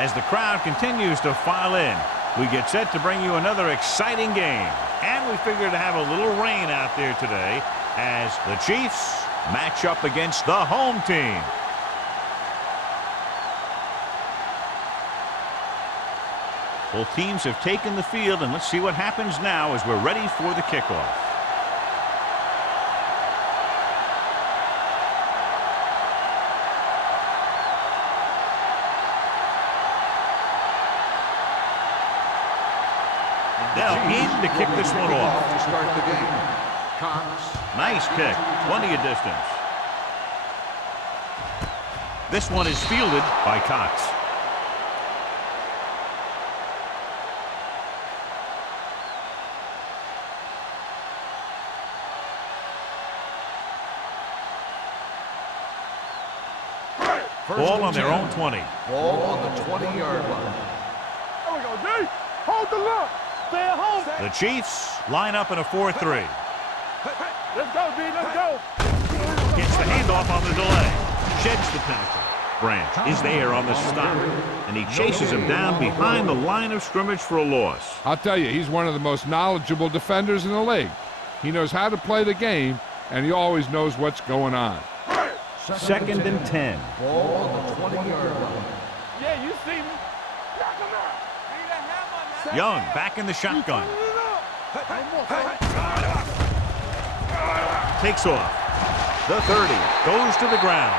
As the crowd continues to file in, we get set to bring you another exciting game. And we figure to have a little rain out there today as the Chiefs match up against the home team. Both teams have taken the field, and let's see what happens now as we're ready for the kickoff. They'll in to kick this one off. To start the game. Cox. Nice kick. Plenty of distance. This one is fielded by Cox. Ball on their own 20. Ball on the 20-yard line. There we go, D. Hold the look. Stay at home. The Chiefs line up in a 4-3. Let's go, D. Let's go. Gets the handoff on the delay. Sheds the tackle. Branch is there on the stop, and he chases him down behind the line of scrimmage for a loss. I'll tell you, he's one of the most knowledgeable defenders in the league. He knows how to play the game, and he always knows what's going on. Second and 10. Ball on the 20-yard line. Yeah, you see me. Knock him out. Young back in the shotgun. Takes off. The 30 goes to the ground.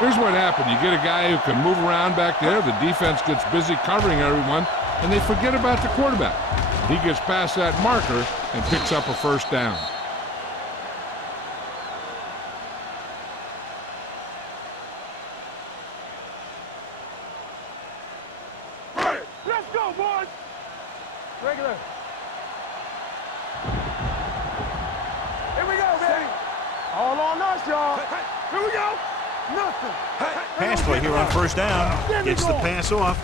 Here's what happened. You get a guy who can move around back there. The defense gets busy covering everyone, and they forget about the quarterback. He gets past that marker and picks up a first down. Let's go, boys. Regular. Here we go, baby. All on us, y'all. Here we go. Nothing. Pass play here on first down. Gets the pass off.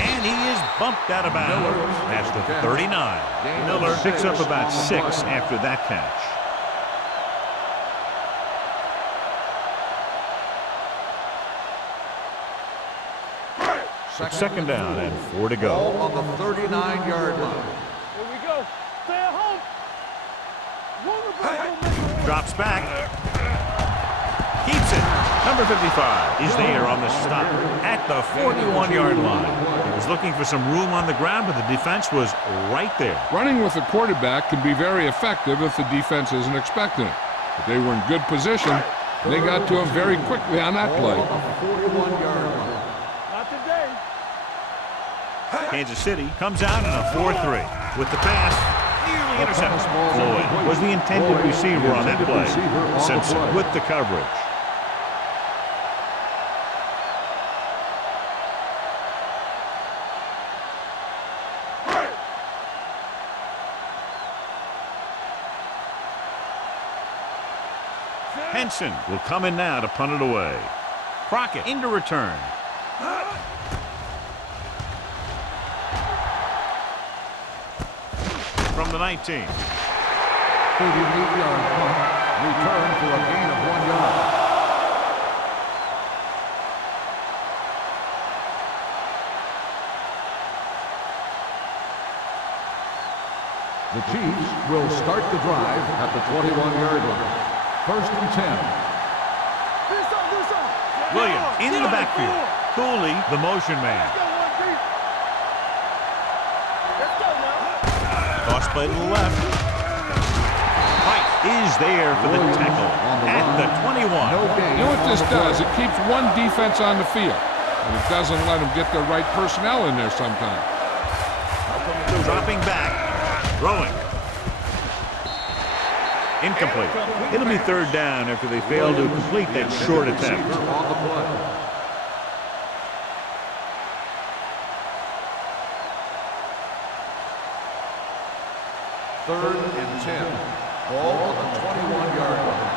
And he is bumped out of bounds. That's the 39. Miller picks up about 6 after that catch. Second down and 4 to go. Ball on the 39-yard line. Here we go. Stay at home. Drops back. Keeps it. Number 55 is there on the stop at the 41-yard line. He was looking for some room on the ground, but the defense was right there. Running with the quarterback can be very effective if the defense isn't expecting it. But they were in good position, and they got to him very quickly on that play. Ball on the 41-yard line. Not today. Kansas City comes out in a 4-3 with the pass. Nearly intercepted. Floyd was the intended receiver on that play. Simpson with the coverage. Henson will come in now to punt it away. Crockett into return. From the 19. 38-yard punt. Return for a gain of 1 yard. The Chiefs will start the drive at the 21-yard line. First and 10. Williams in the backfield. Cooley, the motion man. Toss play to the left. White is there for the tackle at the 21. You know what this does? It keeps one defense on the field, and it doesn't let them get the right personnel in there sometimes. Dropping back. Throwing. Incomplete. It'll be third down after they fail to complete that short attempt. On the play. Third and 10. Ball on the 21-yard line.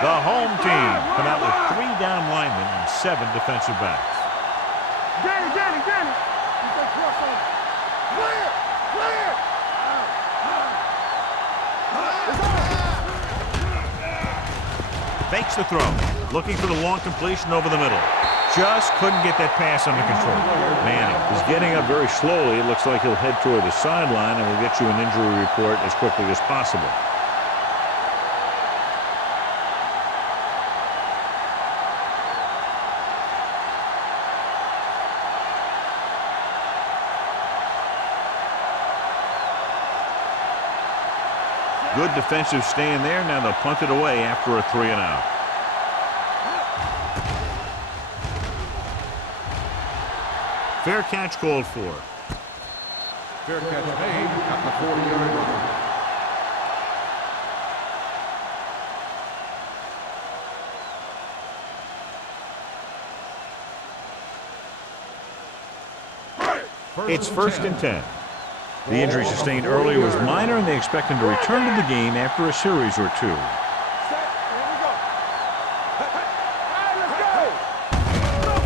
The home team come out with 3 down linemen and 7 defensive backs. Danny. You take cross on. Clear. Fakes the throw. looking for the long completion over the middle. Just couldn't get that pass under control. Manning He's getting up very slowly. It looks like he'll head toward the sideline, and we'll get you an injury report as quickly as possible. Good defensive stand there. Now they'll punt it away after a 3-and-out. Fair catch called for. Fair catch made at the 40-yard line. It's 1st and 10. The injury sustained earlier was minor, and they expect him to return to the game after a series or two.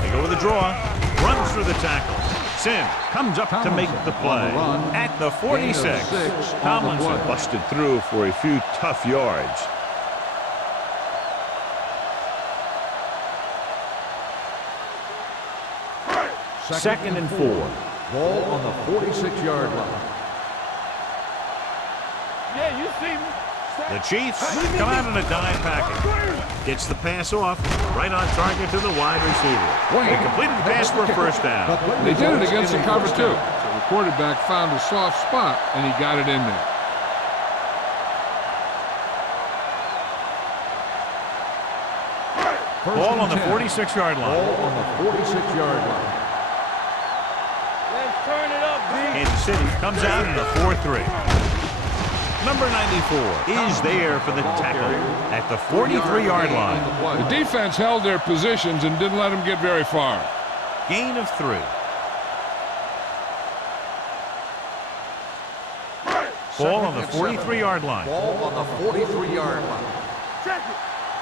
They go with a draw. Runs through the tackle. Sims comes up to make the play. At the 46, Tomlinson Busted through for a few tough yards. Second and 4. Ball on the 46-yard line. Yeah, you see me. The Chiefs come out in a dime package. Gets the pass off. Right on target to the wide receiver. They completed the pass for a first down. They did it against the cover, too. So the quarterback found a soft spot, and he got it in there. Ball on the 46-yard line. Ball on the 46-yard line. Let's turn it up, B. Kansas City comes out in a 4-3. Number 94 is there for the tackle at the 43-yard line. The defense held their positions and didn't let them get very far. Gain of 3. Ball on the 43-yard line. Ball on the 43-yard line. Check it.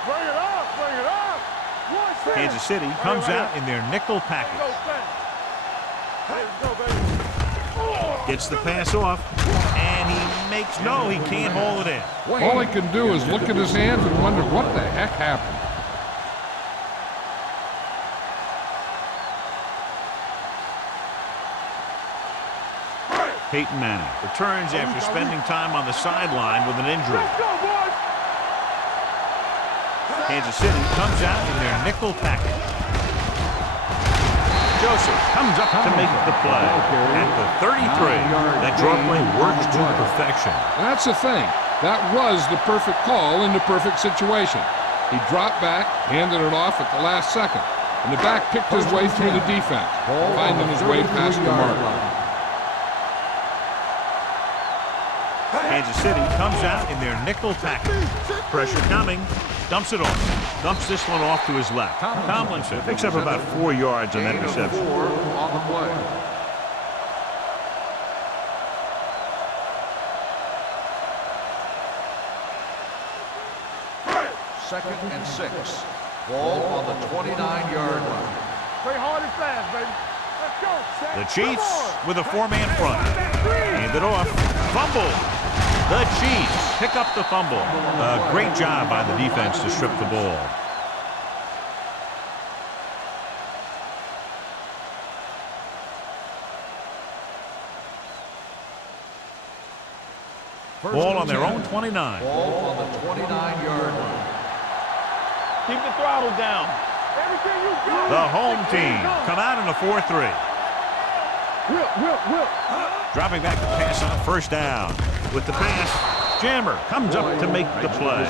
Bring it up. Bring it up. Kansas City comes out in their nickel package. Let's go, baby. Gets the pass off, and he makes no, he can't hold it in. All he can do is look at his hands and wonder what the heck happened. Peyton Manning returns after spending time on the sideline with an injury. Let's go, boys. Kansas City comes out in their nickel package. Joseph comes up to make the play at the 33. That draw play works to perfection. That's the thing. That was the perfect call in the perfect situation. He dropped back, handed it off at the last second, and the back picked his way through the defense, finding his way past the mark. Kansas City comes out in their nickel package. Pressure coming. Dumps it off. Dumps this one off to his left. Tomlinson picks up about 4 yards on that reception. On the play. Second and 6. Ball on the 29-yard line. Play hard and fast, baby. Let's go. The Chiefs with a 4-man front. Hand it off. Fumble. The Chiefs pick up the fumble. A great job by the defense to strip the ball. Ball on their own 29. Ball on the 29-yard line. Keep the throttle down. Everything you got. The home team come out in a 4-3. Whip. Dropping back to pass on a first down. With the pass, Jammer comes up to make the play.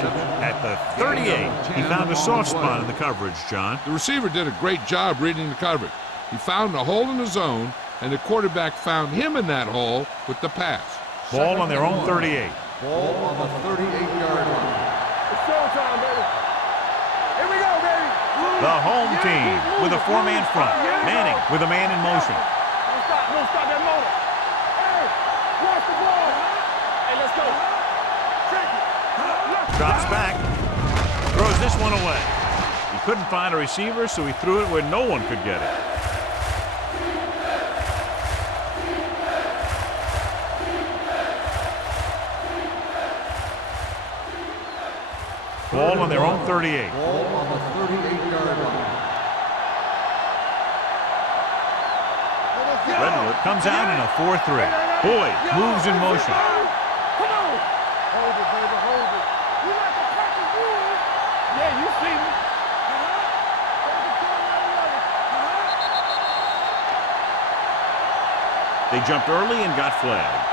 At the 38, he found a soft spot in the coverage, John. The receiver did a great job reading the coverage. He found a hole in the zone, and the quarterback found him in that hole with the pass. Ball on their own 38. Ball on the 38-yard line. It's showtime, baby. Here we go, baby. The home team with a 4-man front. Manning with a man in motion. Don't stop that motor. Hey, watch the ball. Hey, let's go. Check it. Drops back. Throws this one away. He couldn't find a receiver, so he threw it where no one could get it. Ball on their own 38. Ball on the 38-yard line. Redwood comes out in a 4-3. Boyd moves in motion. Come on. Hold it, baby, hold it. You like to practice rules? Yeah, you see me. They jumped early and got flagged.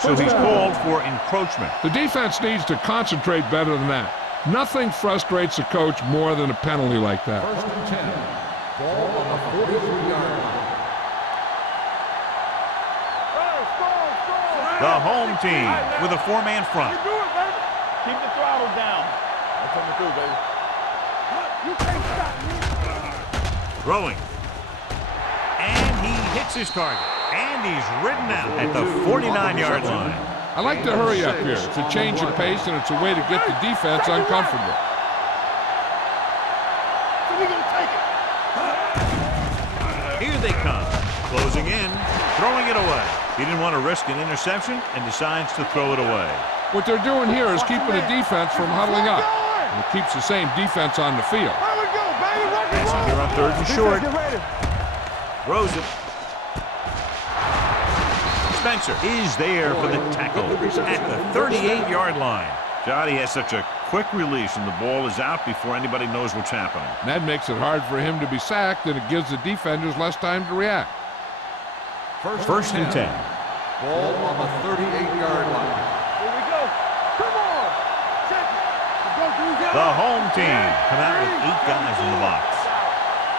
So he's called for encroachment. The defense needs to concentrate better than that. Nothing frustrates a coach more than a penalty like that. First and 10. Ball on the 43-yard line. The home team with a 4-man front. You do it, baby. Keep the throttle down. I'm coming through, baby. You can't stop me. Throwing. And he hits his target. And he's ridden out at the 49-yard line. I like to hurry up here. It's a change of pace, and it's a way to get the defense uncomfortable. So we're going to take it. Here they come. Closing in. Throwing it away. He didn't want to risk an interception and decides to throw it away. What they're doing here is keeping the defense from huddling up. And it keeps the same defense on the field. There we go, baby. Rock and Passing roll. here on 3rd and short. Get ready. Throws it. Spencer is there for the tackle at the 38-yard line. Johnny has such a quick release, and the ball is out before anybody knows what's happening. And that makes it hard for him to be sacked, and it gives the defenders less time to react. First and 10. Ball on the 38-yard line. Here we go. Come on. Check it. Let's go, dude. The home team come out with 8 guys in the box.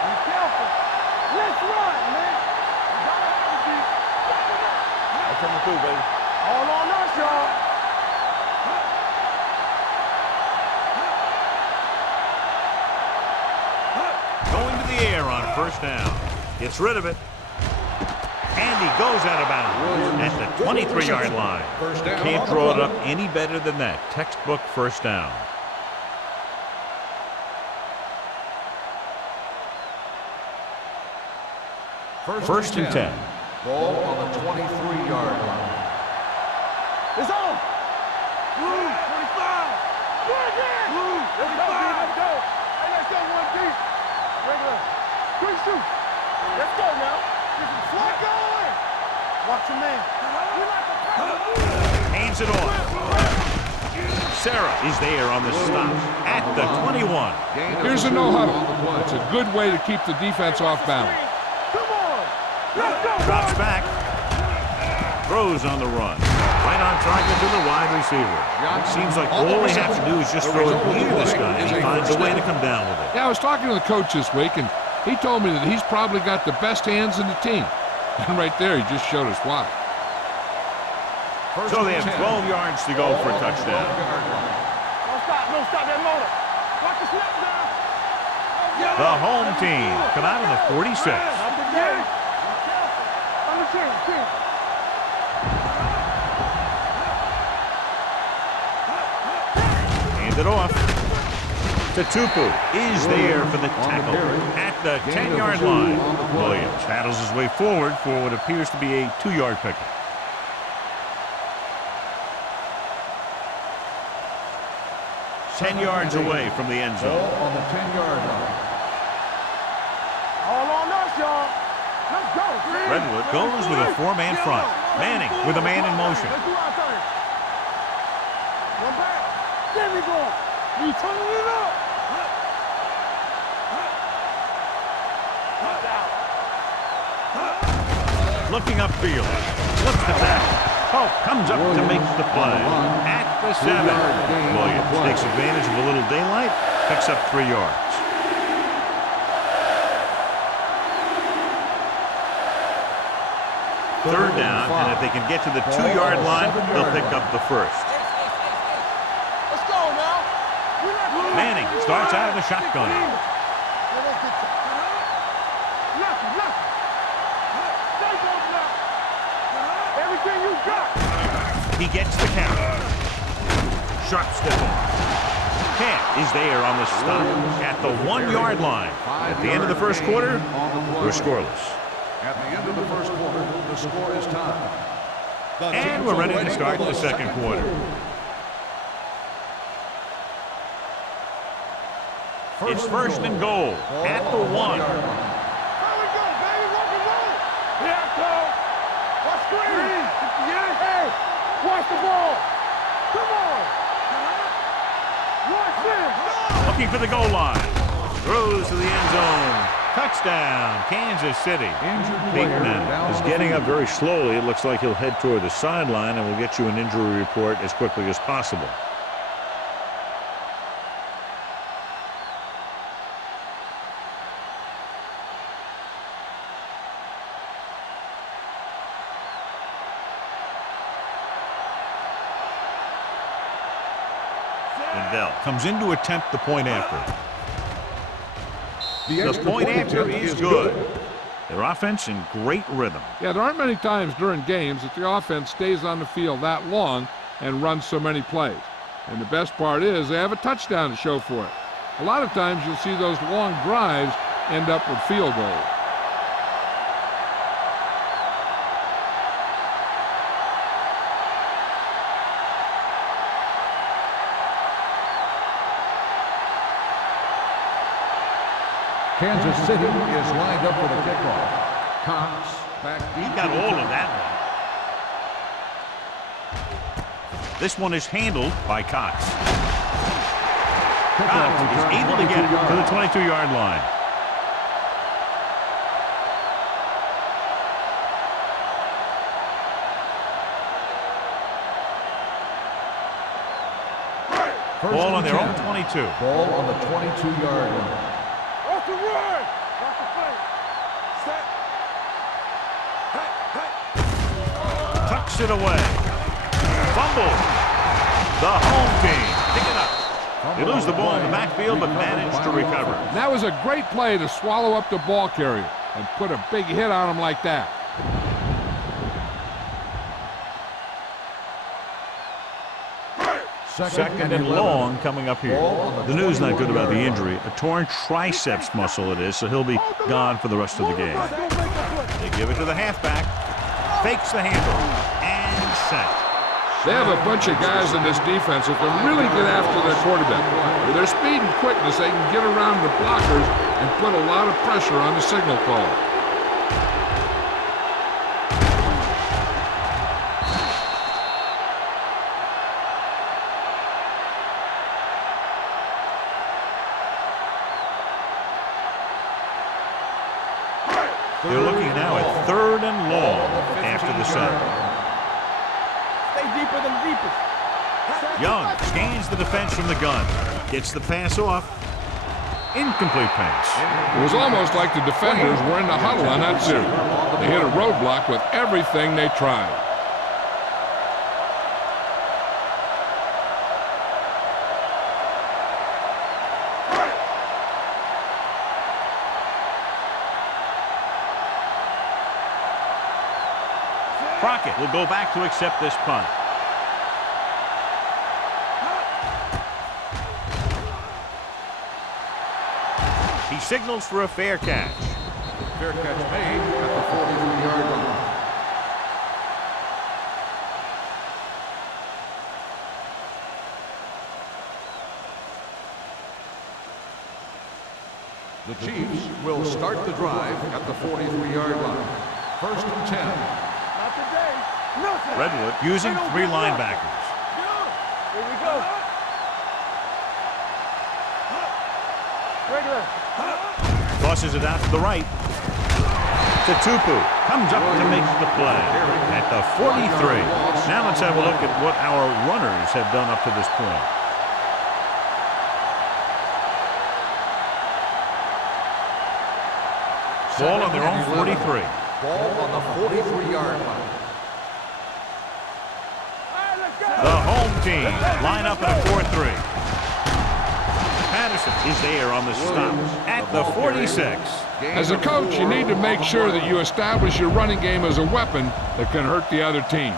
Be careful. Let's run, man. I'm coming through, baby. All on us, y'all. Going to the air on 1st down. Gets rid of it. And he goes out of bounds at the 23-yard line. First down. Can't draw it up any better than that. Textbook 1st down. First and 10. Ball on the 23-yard line. It's on. Blue, 25. Go again. Blue, 25. Let's go. Hey, let's go, 1 deep. Regular. Quick shoot. Let's go now. This is flat going. Watch your man. You like to pass. Hands it off. Sarah is there on the stop at the 21. Here's a no-huddle. It's a good way to keep the defense off balance. Come on. Let's go. Drops back. Throws on the run. Right on target to the wide receiver. It seems like all they have to do is just throw it near this guy, and he finds a way to come down with it. Yeah, I was talking to the coach this week, and he told me that he's probably got the best hands in the team. And right there, he just showed us why. So they have 12 yards to go for a touchdown. Don't stop that motor. Watch the snap down. The home team come out on the 46. Up the game. On the team. Hand it off. Tatupu is there for the tackle at the 10-yard line. Williams paddles his way forward for what appears to be a 2-yard pickup. Ten yards away from the end zone. Ball on the 10-yard line. All on us, y'all. Let's go. Redwood goes with a 4-man front. Manning with a man in motion. Let's do our thing. One back. There we go. We turning it up. Looking upfield. Looks the tackle. Oh, comes up to make the play. At the 7. Williams takes advantage of a little daylight. Picks up 3 yards. Third down, and if they can get to the 2-yard line, they'll pick up the first. Let's go now. Manning starts out of the shotgun. Everything you got. He gets the count. Sharp step in. Camp is there on the stop at the 1-yard line. At the end of the first quarter, we're scoreless. At the end of the first quarter, the score is tied. And we're ready to start the second quarter. It's first and goal at the 1. There we go, baby. Rock and roll. Here, go. Watch screen. Hey, watch the ball. Come on. Watch this. Looking for the goal line. Throws to the end zone. Touchdown, Kansas City. Bateman Is getting up very slowly. It looks like he'll head toward the sideline, and we'll get you an injury report as quickly as possible. Lindell comes in to attempt the point after. The extra point after attempt is good. Their offense in great rhythm. Yeah, there aren't many times during games that the offense stays on the field that long and runs so many plays. And the best part is they have a touchdown to show for it. A lot of times you'll see those long drives end up with field goals. Kansas City is lined up for the kickoff. Cox back deep. He got all of that one. This one is handled by Cox. Cox is able to get it to the 22-yard line. Ball on their own 22. Ball on the 22-yard line. Off the run. Off the play. Set. Hey. Tucks it away. Fumble. The home team pick it up. They lose the ball in the backfield but manage to recover. That was a great play to swallow up the ball carrier and put a big hit on him like that. Second and long coming up here. The news not good about the injury. A torn triceps muscle it is, so he'll be gone for the rest of the game. They give it to the halfback. Fakes the handle. And set. They have a bunch of guys in this defense that can really get after their quarterback. With their speed and quickness, they can get around the blockers and put a lot of pressure on the signal caller. They're looking now at third and long after the set. Stay deeper than deepest. Young scans the defense from the gun. Gets the pass off. Incomplete pass. It was almost like the defenders were in the huddle on that series. They hit a roadblock with everything they tried. Crockett will go back to accept this punt. He signals for a fair catch. Fair catch made at the 43-yard line. The Chiefs will start the drive at the 43-yard line. First and 10. Not today. Nothing. Redwood using three linebackers. Here we go. Regular. Tosses it out to the right. To Tupu. Comes up to make the play at the 43. Now let's have a look at what our runners have done up to this point. Ball on their own 43. Ball on the 43-yard line. The home team line up in a 4-3. Patterson is there on the stop at the 46. As a coach, you need to make sure that you establish your running game as a weapon that can hurt the other team.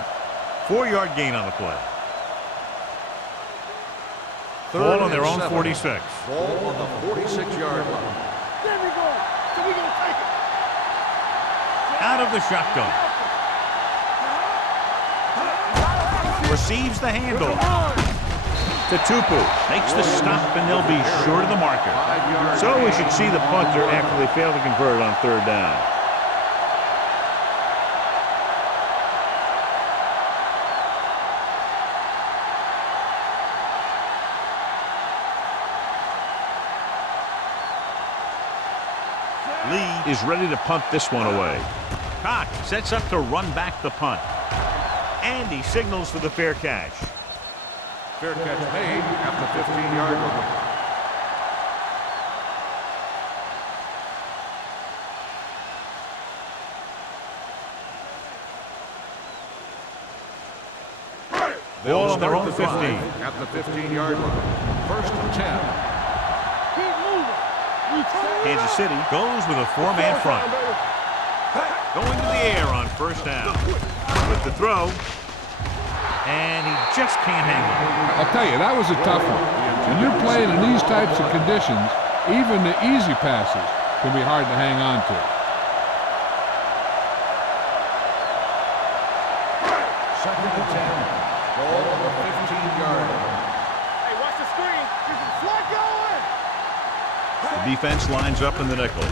4-yard gain on the play. Ball on their own 46. Ball on the 46-yard line. There we go. So we're going to take it. Out of the shotgun. Receives the handle. Tupu makes the stop, and they'll be short of the marker. So we should see the punter after they fail to convert on third down. Lee is ready to punt this one away. Cox sets up to run back the punt. And he signals for the fair catch. Fair catch made at the 15-yard line. Ball on their own 15. At the 15-yard line. First and 10. Keep moving. Kansas City goes with a four-man front. Going to the air on first down. With the throw. And he just can't hang on. I'll tell you, that was a tough one. When you're playing in these types of conditions, even the easy passes can be hard to hang on to. Second and 10. Ball on the 15-yard line. Hey, watch the screen. There's a flag going. The defense lines up in the nickel.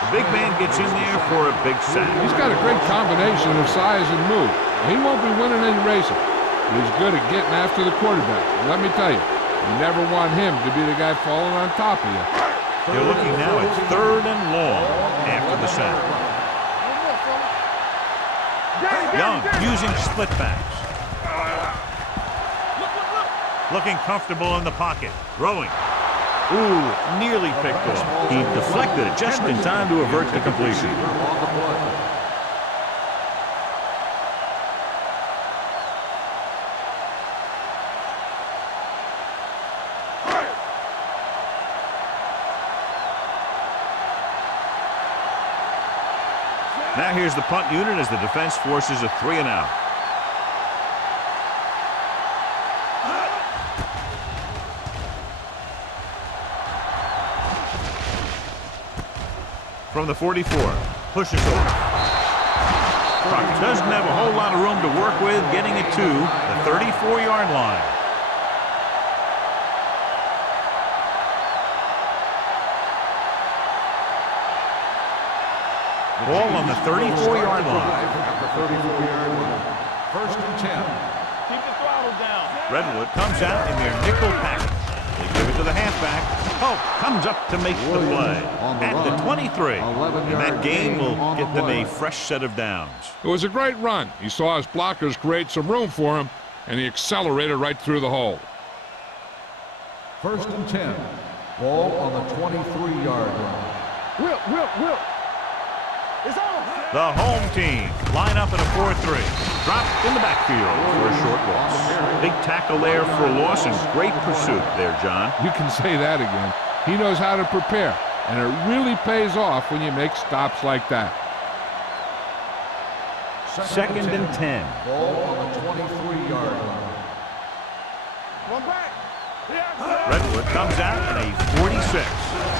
The big man gets in there for a big sack. He's got a great combination of size and move. He won't be winning any races, but he's good at getting after the quarterback. And let me tell you, you never want him to be the guy falling on top of you. They're looking now at third and long after the sack. Young using split backs. Looking comfortable in the pocket. Throwing. Ooh, nearly picked off. He deflected it just in time to avert the completion. Now here's the punt unit as the defense forces a 3-and-out. From the 44, pushes over. Crockett doesn't have a whole lot of room to work with, getting it to the 34-yard line. Ball on the 34-yard line. At the 34-yard line. First and 10. Keep the throttle down. Redwood comes out in their nickel package. They give it to the halfback. Pope comes up to make the play at the 23. And that gain will get them a fresh set of downs. It was a great run. He saw his blockers create some room for him, and he accelerated right through the hole. First and 10. Ball on the 23-yard line. Whip. It's on. The home team line up in a 4-3. Dropped in the backfield for a short loss. Big tackle there for a loss and great pursuit there, John. You can say that again. He knows how to prepare, and it really pays off when you make stops like that. Second and 10. Ball on the 23-yard line. Run back. Redwood comes out in a 46.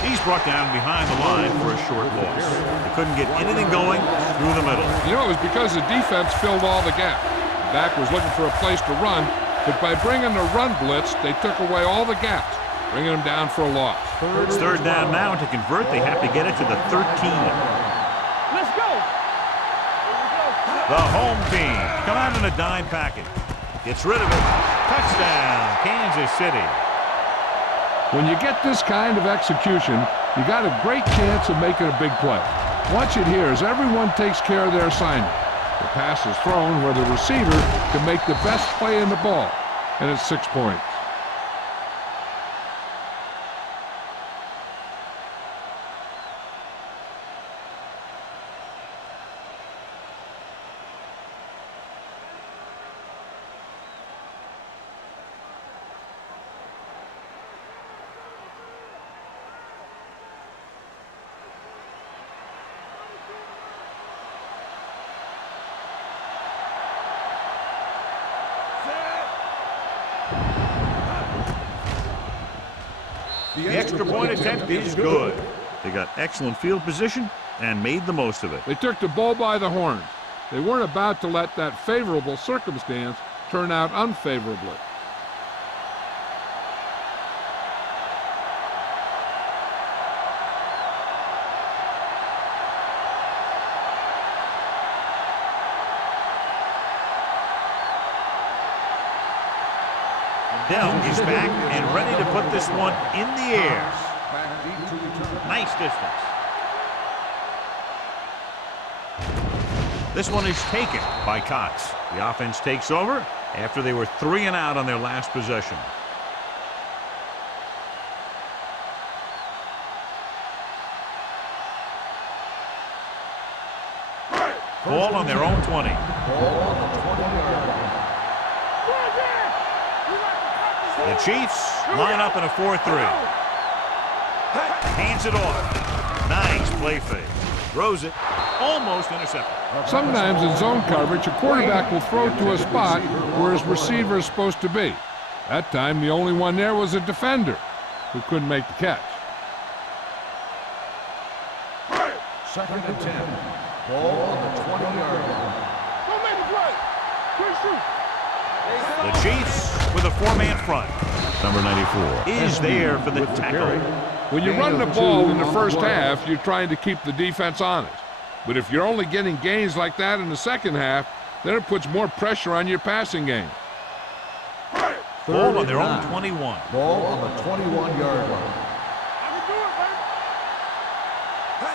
He's brought down behind the line for a short loss. They couldn't get anything going through the middle. You know, it was because the defense filled all the gaps. The back was looking for a place to run, but by bringing the run blitz, they took away all the gaps, bringing them down for a loss. It's third down now, and to convert, they have to get it to the 13. Let's go. The home team come out in a dime package. Gets rid of it. Touchdown, Kansas City. When you get this kind of execution, you got a great chance of making a big play. Watch it here as everyone takes care of their assignment. The pass is thrown where the receiver can make the best play in the ball, and it's 6 points. The extra point attempt is good. They got excellent field position and made the most of it. They took the bull by the horns. They weren't about to let that favorable circumstance turn out unfavorably. Dell is back and ready to put this one in the air. Nice distance. This one is taken by Cox. The offense takes over after they were 3 and out on their last possession. Ball on their own 20. The Chiefs line up in a 4-3. Hands it off. Nice play fake. Throws it. Almost intercepted. Sometimes in zone coverage, a quarterback will throw to a spot where his receiver is supposed to be. That time, the only one there was a defender who couldn't make the catch. 2nd and 10. Ball on the 20-yard line. Don't make the play. Quick shoot. The Chiefs with a 4-man front. Number 94 is there for the tackle. When you run the ball in the first half, you're trying to keep the defense honest. But if you're only getting gains like that in the second half, then it puts more pressure on your passing game. Ball on their own 21. Ball on the 21-yard line.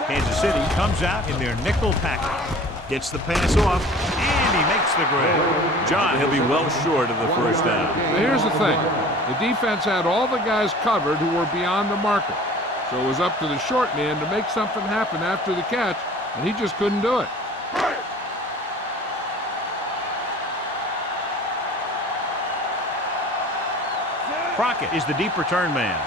Kansas City comes out in their nickel package. Gets the pass off, and he makes the grab. John, he'll be well short of the first down. Now here's the thing. The defense had all the guys covered who were beyond the marker. So it was up to the short man to make something happen after the catch, and he just couldn't do it. Crockett is the deep return man.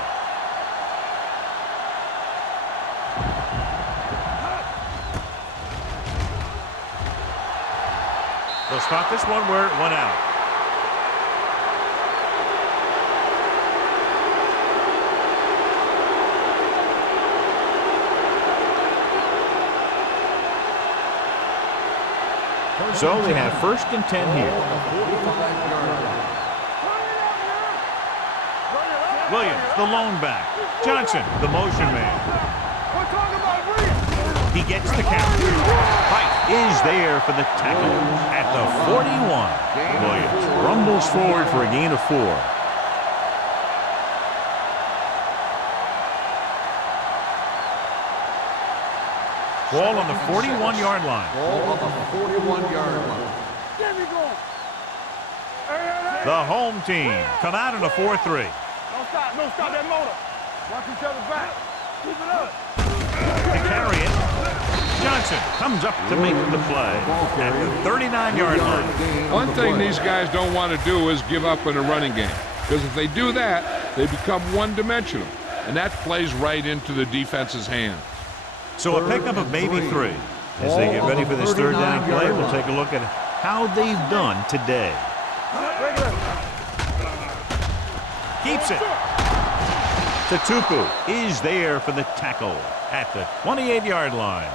They'll start this one where it went out. So they have 1st and 10 here. Williams, the lone back. Johnson, the motion man. He gets the count. Fight is there for the tackle at the 41. Williams rumbles forward for a gain of 4. Ball on the 41-yard line. Ball on the 41-yard line. The home team come out in a 4-3. Don't stop that motor. Watch each other back. Keep it up. To carry it, Johnson comes up to make the play at the 39-yard line. One thing these guys don't want to do is give up in a running game, because if they do that, they become one-dimensional, and that plays right into the defense's hands. So a pickup of maybe 3. As they get ready for this 3rd down play, we'll take a look at how they've done today. Keeps it. Tatupu is there for the tackle at the 28-yard line.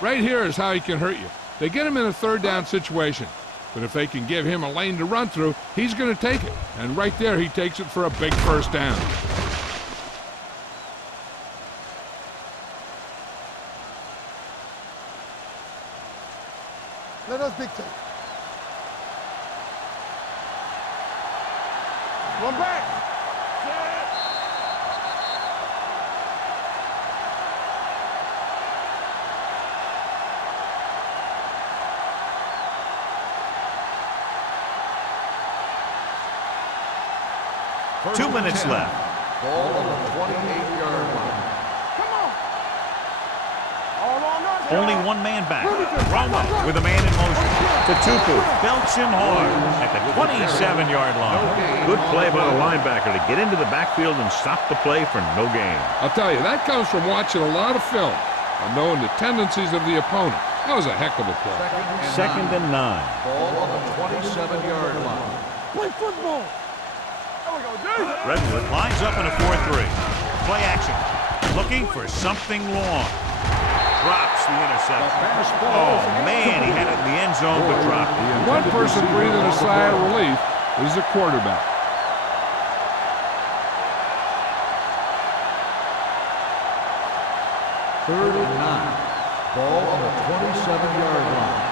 Right here is how he can hurt you. They get him in a 3rd down situation, but if they can give him a lane to run through, he's going to take it. And right there, he takes it for a big 1st down. Let us dictate. One back. First 2 and minutes 10. left. Ball on the 28-yard line. Come on. All on us. Only one man back. Romo with a man in motion. Tatupu belts him hard at the 27-yard line. Good play by the linebacker to get into the backfield and stop the play for no gain. I'll tell you, that comes from watching a lot of film and knowing the tendencies of the opponent. That was a heck of a play. 2nd and 9. Ball on the 27-yard line. Play football. There we go, dude. Redwood lines up in a 4-3. Play action. Looking for something long. drops the The interception. pass Oh, falls man, he had it in the end zone, but dropped it. One person breathing a sigh of relief is the quarterback. Third and 9. Ball on the 27-yard line.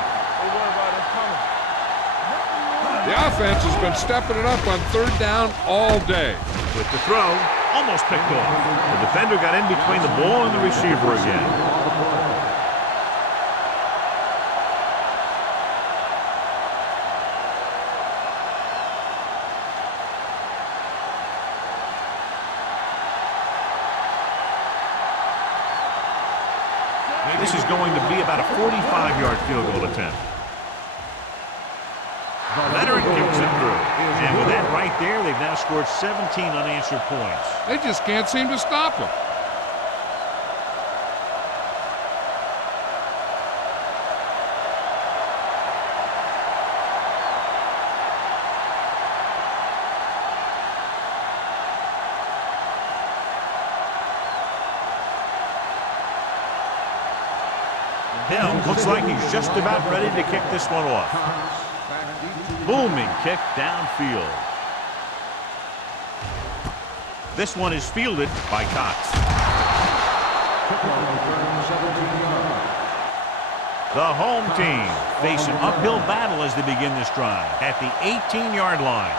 The offense has been stepping it up on third down all day. With the throw, almost picked off. The defender got in between the ball and the receiver again. This is going to be about a 45-yard field goal attempt. Leonard kicks it through. And with that right there, they've now scored 17 unanswered points. They just can't seem to stop him. Hill looks like he's just about ready to kick this one off. Booming kick downfield. This one is fielded by Cox. The home team face an uphill battle as they begin this drive at the 18-yard line.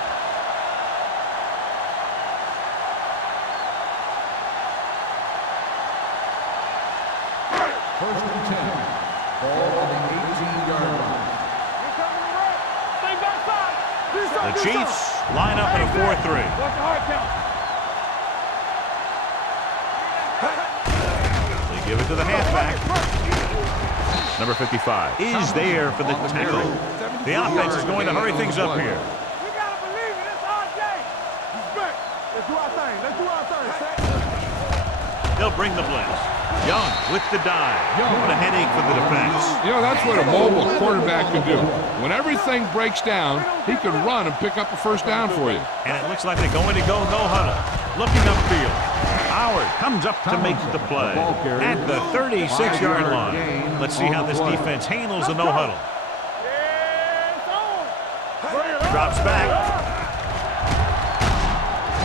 First and 10. Ball on the 18-yard line. The Chiefs line up in a 4-3. They give it to the halfback. Number 55 is there for the tackle. The offense is going to hurry things up here. We gotta believe it. It's our day. Respect. Let's do our thing. Let's do our thing. They'll bring the blitz. Young with the dive. What a headache for the defense. You know, that's what a mobile quarterback can do. When everything breaks down, he can run and pick up a first down for you. And it looks like they're going to go no huddle. Looking upfield. Howard comes up to make the play at the 36-yard line. Let's see how this defense handles the no huddle. Drops back.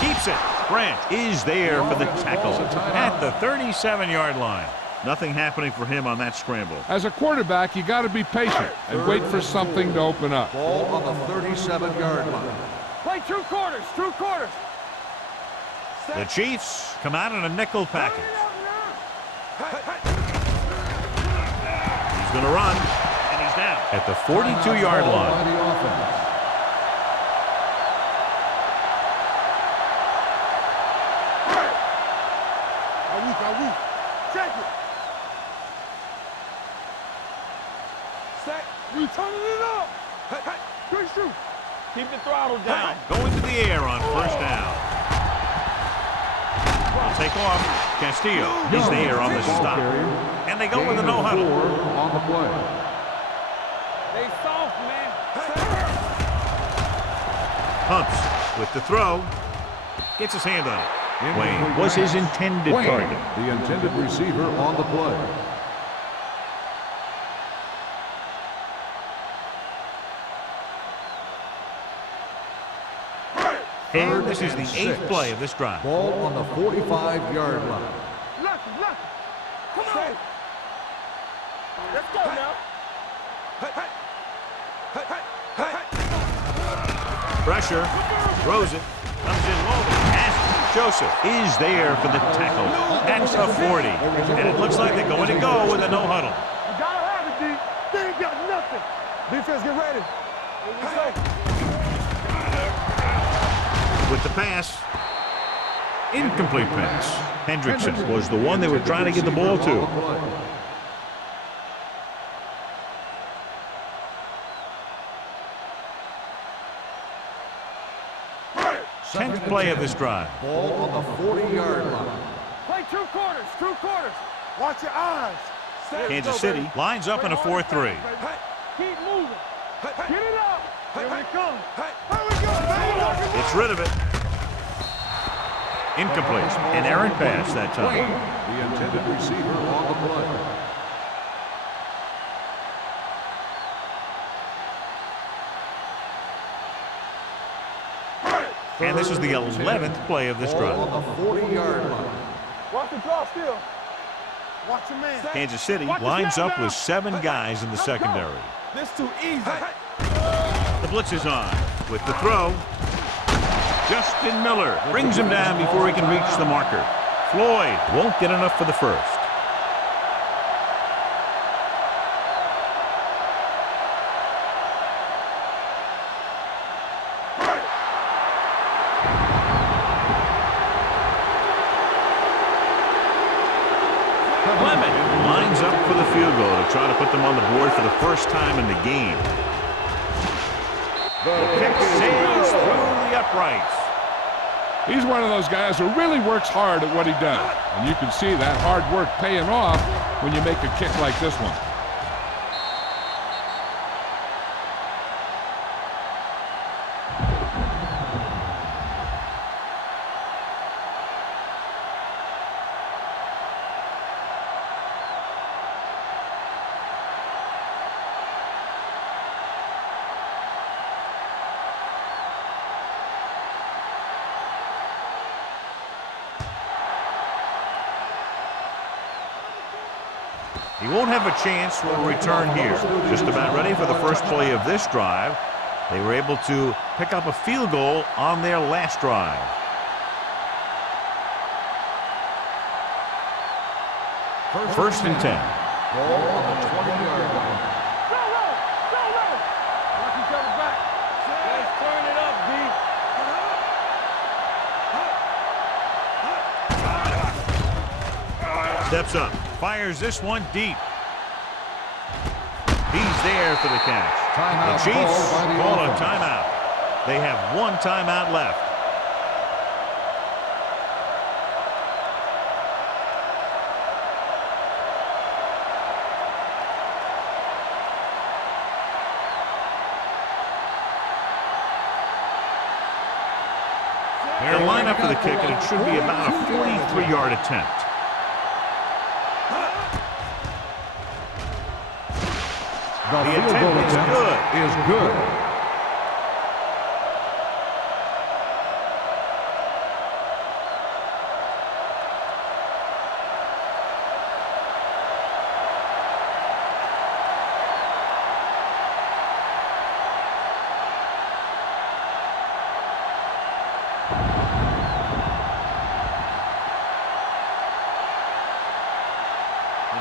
Keeps it. Grant is there for the tackle at the 37-yard line. Nothing happening for him on that scramble. As a quarterback, you got to be patient and wait for something to open up. Ball on the 37-yard line. Play two quarters. Two quarters. The Chiefs come out in a nickel package. He's going to run, and he's down at the 42-yard line. By the offense. Check it. Set. We turning it up. Good shoot. Keep the throttle down. Going to the air on first down. Will take off. Castillo is there on the stop. And they go with a no huddle. On the play. They soft, man. Pumps with the throw. Gets his hand on it. Wayne was his intended target. The intended receiver on the play. And this is the 8th play of this drive. Ball on the 45-yard line. Lucky. Come on. Let's go now. Pressure. Throws it. Comes in low. Joseph is there for the tackle at the 40. And it looks like they're going to go with a no huddle. You gotta have it, D. They ain't got nothing. Defense, get ready. With the pass. Incomplete pass. Hendrickson was the one they were trying to get the ball to. 10th play of this drive. Ball on the 40-yard line. Play two quarters. Watch your eyes. Kansas City lines up in a 4-3. Keep moving. Get it up. Here we come. Here we go. Gets rid of it. Incomplete. An errant pass that time. The intended receiver on the play. And this is the 11th play of this drive. On the 40-yard line. Watch the draw still. Watch your man. Kansas City lines up with 7 guys in the secondary. This too easy. The blitz is on with the throw. Justin Miller brings him down before he can reach the marker. Floyd won't get enough for the first. Clement lines up for the field goal to try to put them on the board for the first time in the game. The kick sails through the uprights. He's one of those guys who really works hard at what he does. And you can see that hard work paying off when you make a kick like this one. He won't have a chance for a return here. Just about ready for the first play of this drive. They were able to pick up a field goal on their last drive. First and 10. Ball on the 20-yard line. Go, watch each other back. Let's turn it up, D. Steps up. Fires this one deep. He's there for the catch. Timeout The Chiefs called by the call a offense. timeout. They have 1 timeout left. They'll line up for the kick, and it should be about a 43-yard attempt. The The field goal attempt is attempt good. is good.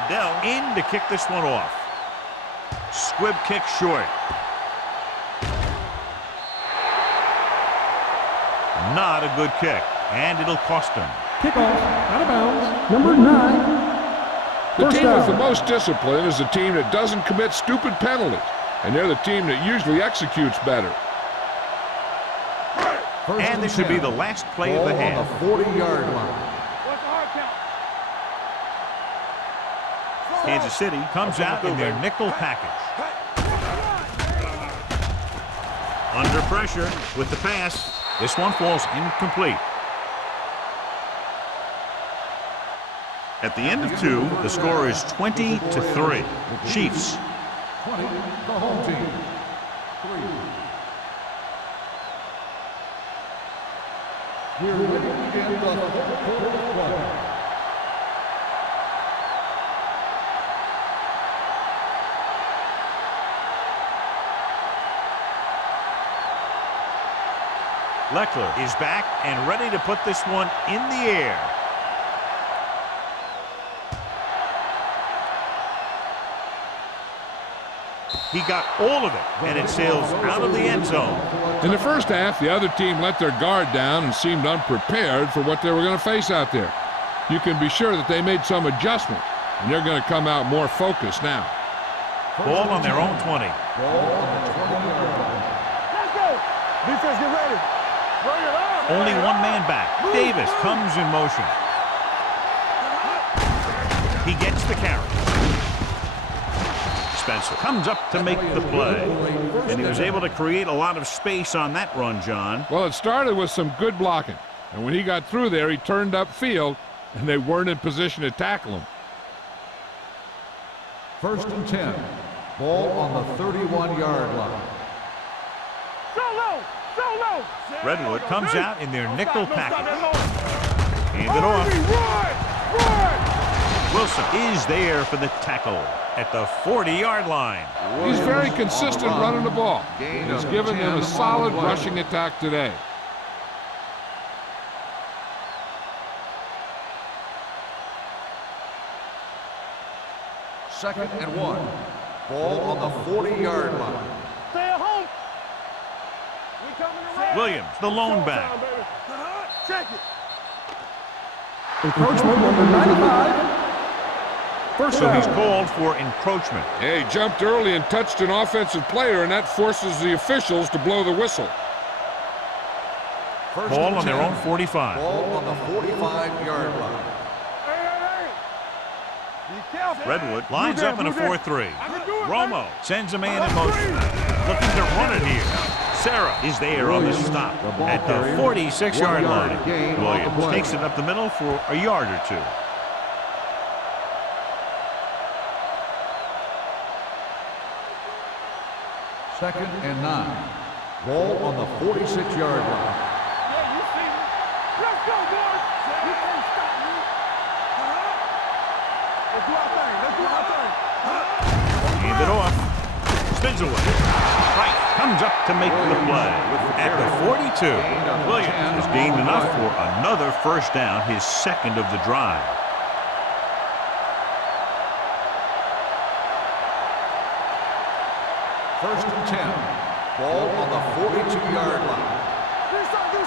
Adele in to kick this one off. Squib kick short. Not a good kick, and it'll cost him. Kickoff, out of bounds, number 9. The team with the most discipline is the team that doesn't commit stupid penalties. And they're the team that usually executes better. And this should be the last play of the half. Ball on the 40-yard line. What's the hard count? Kansas City comes out in their nickel package. Under pressure with the pass. This one falls incomplete. At the end of 2, the score is 20-3. Chiefs. 20, the home team. 3. We're ready to begin the fourth quarter of play. Leckler is back and ready to put this one in the air. He got all of it, and it sails out of the end zone. In the first half, the other team let their guard down and seemed unprepared for what they were going to face out there. You can be sure that they made some adjustments, and they're going to come out more focused now. Ball on their own 20. Ball on the 20-yard line. Let's go. Defense, get ready. Bring it on. Only one man back. Davis comes in motion. He gets the carry. Spencer comes up to make the play. And he was able to create a lot of space on that run, John. Well, it started with some good blocking. And when he got through there, he turned upfield, and they weren't in position to tackle him. First and 10. Ball on the 31-yard line. So low. So low. Redwood comes out in their nickel package. Hand it off. Wilson is there for the tackle at the 40-yard line. He's very consistent running the ball. He's given them a solid rushing attack today. Second and 1. Ball on the 40-yard line. Stay at home. We coming around. Williams, the lone back. Check it. Encroachment number 95. First So down. he's called for encroachment. Yeah, he jumped early and touched an offensive player, and that forces the officials to blow the whistle. First Ball and on their 10. own 45. Ball on the 45-yard line. Hey. Be careful. Redwood lines up in a 4-3. I can do it, Romo sends a man in motion. Looking to run it here. Sarah is there on the stop at the 46-yard line. Williams takes it up the middle for a yard or two. Second and 9. Ball on the 46-yard line. Yeah, you see me. Let's go, boys. You can't stop me. Let's do our thing. Let's do our thing. Hand it off. Spins away. Right. Comes up to make the play. At the 42. Williams has gained enough for another first down, his second of the drive. First and 10. Ball on the 42-yard line. Do something.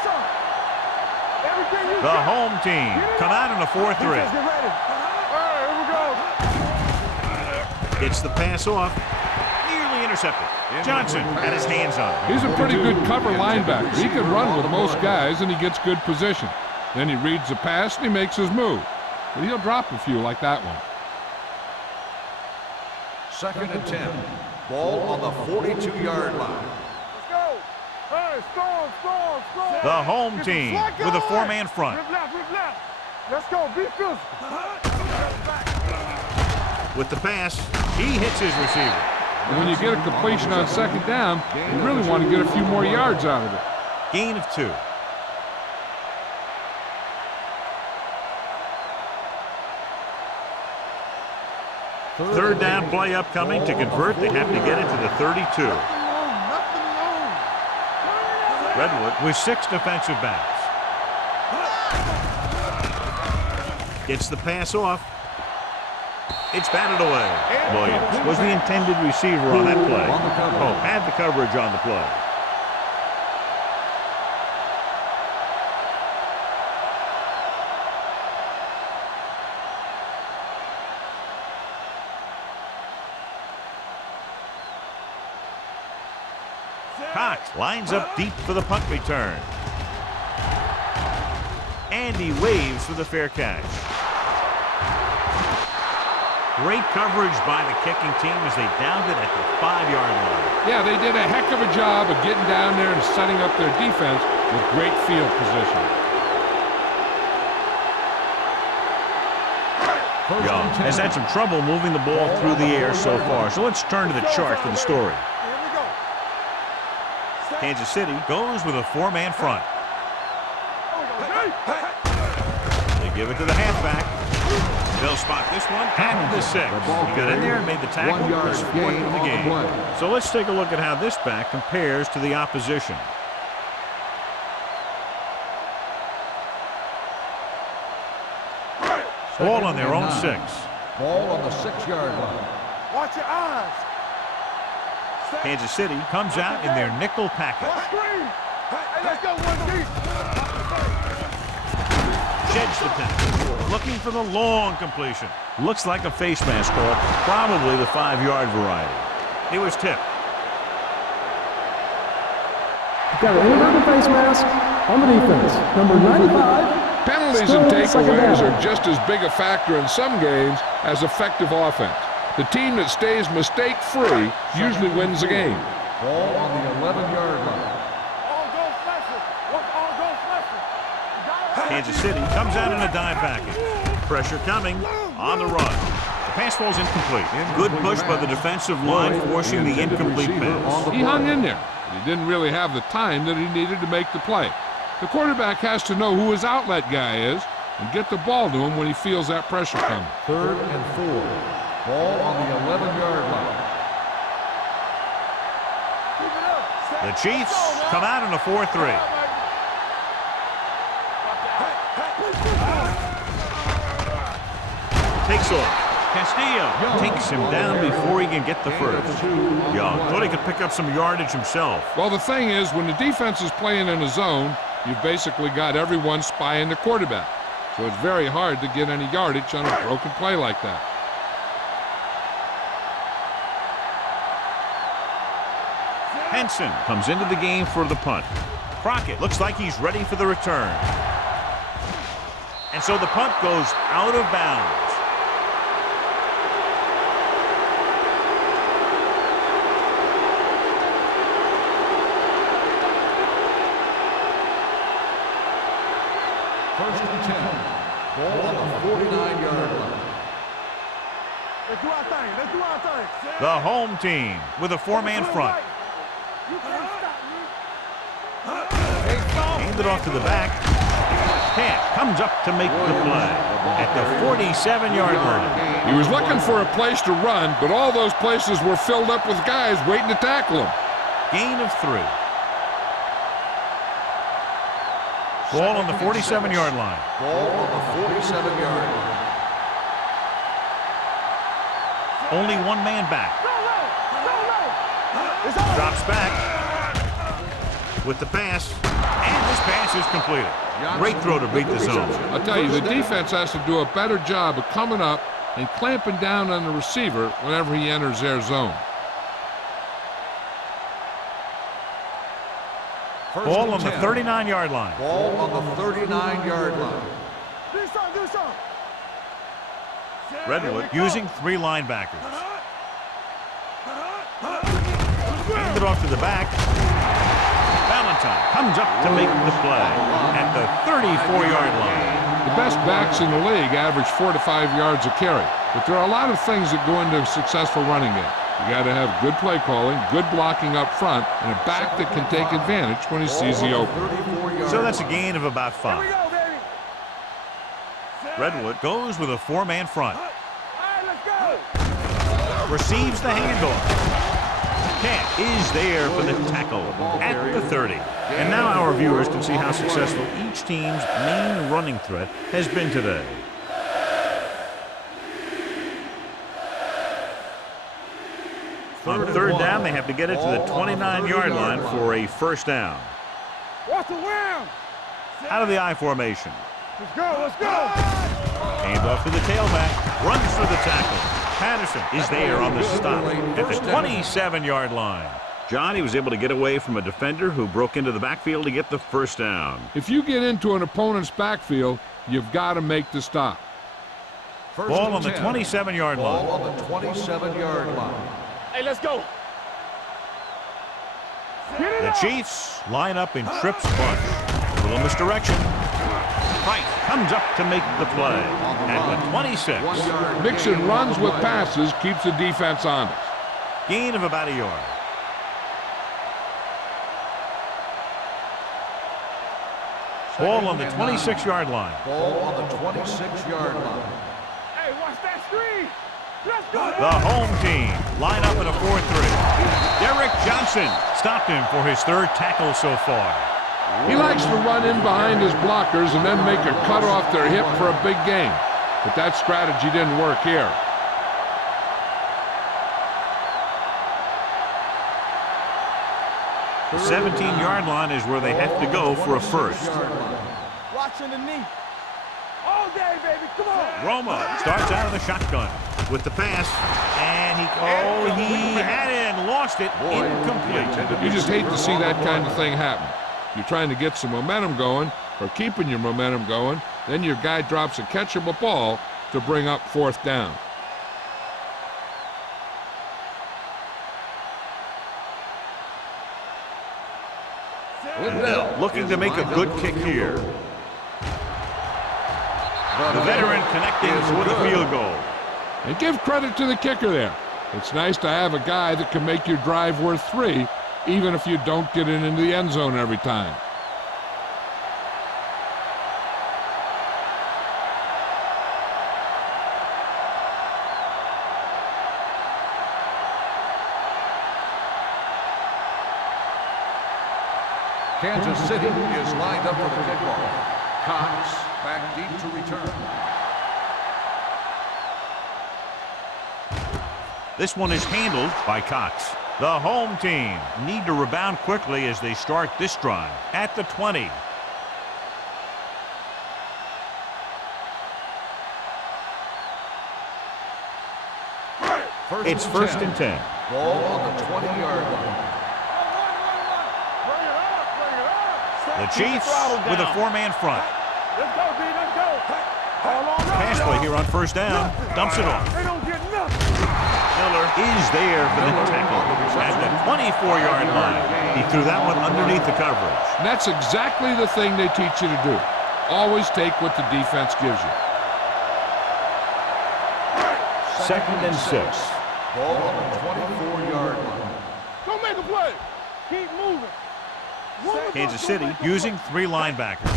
Everything you The got. home team come out in a 4-3. Get ready. All right, here we go. Gets the pass off. Nearly intercepted. Johnson had his hands on it. He's a pretty good cover linebacker. He can run with most guys, and he gets good position. Then he reads the pass, and he makes his move. But he'll drop a few like that one. Second and 10. Ball on the 42-yard line. Let's go. Hey, storm. The home Get team the flag with a going. four-man front. Rip left. Let's go. Be physical. With the pass, he hits his receiver. And when you get a completion on second down, you really want to get a few more yards out of it. Gain of 2. Third down play upcoming. To convert, they have to get it to the 32. Redwood with 6 defensive backs. Gets the pass off. It's batted away. Williams was the intended receiver on that play. Oh, had the coverage on the play. Cox lines up deep for the punt return. And he waves for the fair catch. Great coverage by the kicking team as they downed it at the 5-yard line. Yeah, they did a heck of a job of getting down there and setting up their defense with great field position. Young has had some trouble moving the ball through the air so far, so let's turn to the chart for the story. Here we go. Kansas City goes with a 4-man front. They give it to the halfback. They'll spot this one at the 6. He got in there and made the tackle. His 4th of the game. So let's take a look at how this back compares to the opposition. Ball on their own 6. Ball on the 6-yard line. Watch your eyes. Kansas City comes out in their nickel package. Screen. Hey, let's go one deep. Sheds the tackle. Looking for the long completion. Looks like a face mask call. Probably the 5-yard variety. It was tipped. Got an inverted face mask on the defense. Number 95. Penalties Still and second takeaways down. are just as big a factor in some games as effective offense. The team that stays mistake-free usually wins the game. Ball on the 11-yard line. All go flexion. All go flexion. Kansas City comes out in a dime package. Pressure coming on the run. The pass falls incomplete. Good push by the defensive line, forcing the incomplete pass. He hung in there. but he didn't really have the time that he needed to make the play. The quarterback has to know who his outlet guy is and get the ball to him when he feels that pressure coming. 3rd and 4. Ball on the 11-yard line. The Chiefs come out in a 4-3. Takes off. Castillo takes him down before he can get the first. Young thought he could pick up some yardage himself. Well, the thing is, when the defense is playing in a zone, you've basically got everyone spying the quarterback. So it's very hard to get any yardage on a broken play like that. Henson comes into the game for the punt. Crockett looks like he's ready for the return. And so the punt goes out of bounds. First and 10. Ball on the 49-yard line. Let's do our thing. Let's do our thing. The home team with a 4-man front. You can't stop me. Hand it off to the back. Camp comes up to make the play at the 47-yard line. He was looking for a place to run, but all those places were filled up with guys waiting to tackle him. Gain of 3. Ball on the 47-yard line. Ball on the 47-yard line. Only one man back. Drops back with the pass, and this pass is completed. Great throw to beat the zone. I'll tell you, the defense has to do a better job of coming up and clamping down on the receiver whenever he enters their zone. Ball on the 39-yard line. Ball on the 39-yard line. Do something. Redwood using 3 linebackers. Hand it off to the back. Valentine comes up to make the play at the 34-yard line. The best backs in the league average 4 to 5 yards a carry, but there are a lot of things that go into a successful running game. You got to have good play calling, good blocking up front, and a back that can take advantage when he sees the opening. So that's a gain of about 5. Here we go, baby. Redwood goes with a 4-man front. All right, let's go. Receives the handoff. Camp is there for the tackle at the 30. And now our viewers can see how successful each team's main running threat has been today. On 3rd down, they have to get it to the 29-yard line for a first down. Watch the round. Out of the I formation. Let's go. Hand off to the tailback. Runs for the tackle. Patterson is there on the stop at the 27-yard line. John, he was able to get away from a defender who broke into the backfield to get the first down. If you get into an opponent's backfield, you've got to make the stop. Ball on the 27-yard line. Ball on the 27-yard line. Hey, let's go. The Chiefs line up in trips bunch. A little misdirection. Price comes up to make the play at the 26. Mixing runs with passes keeps the defense honest. Gain of about a yard. Ball on the 26-yard line. Ball on the 26-yard line. Hey, watch that screen. Let's go. The home team line up in a 4-3. Derek Johnson stopped him for his 3rd tackle so far. He likes to run in behind his blockers and then make a cut off their hip for a big gain. But that strategy didn't work here. The 17-yard line is where they have to go for a first. Watching the knee. All day, baby. Come on. Roma starts out of the shotgun with the pass, and he had it and lost it. Incomplete. You just hate to see that kind of thing happen. You're trying to get some momentum going or keeping your momentum going, then your guy drops a catchable ball to bring up 4th down. Liddell looking to make a good kick here. The veteran connecting with a field goal. And give credit to the kicker there. It's nice to have a guy that can make your drive worth 3 even if you don't get it into the end zone every time. Kansas City is lined up for the kickoff. Cox back deep to return. This one is handled by Cox. The home team need to rebound quickly as they start this drive at the 20. It's first and 10. Ball on the 20-yard line. The Chiefs with a four-man front. Let's go, D. Let's go. Pass play here on first down. Dumps it off. They don't get nothing. Miller is there for the tackle at the 24-yard line. He threw that one underneath the coverage. And that's exactly the thing they teach you to do. Always take what the defense gives you. Second and 6. Ball on the 24-yard line. Go make a play. Keep moving. Kansas City using three linebackers.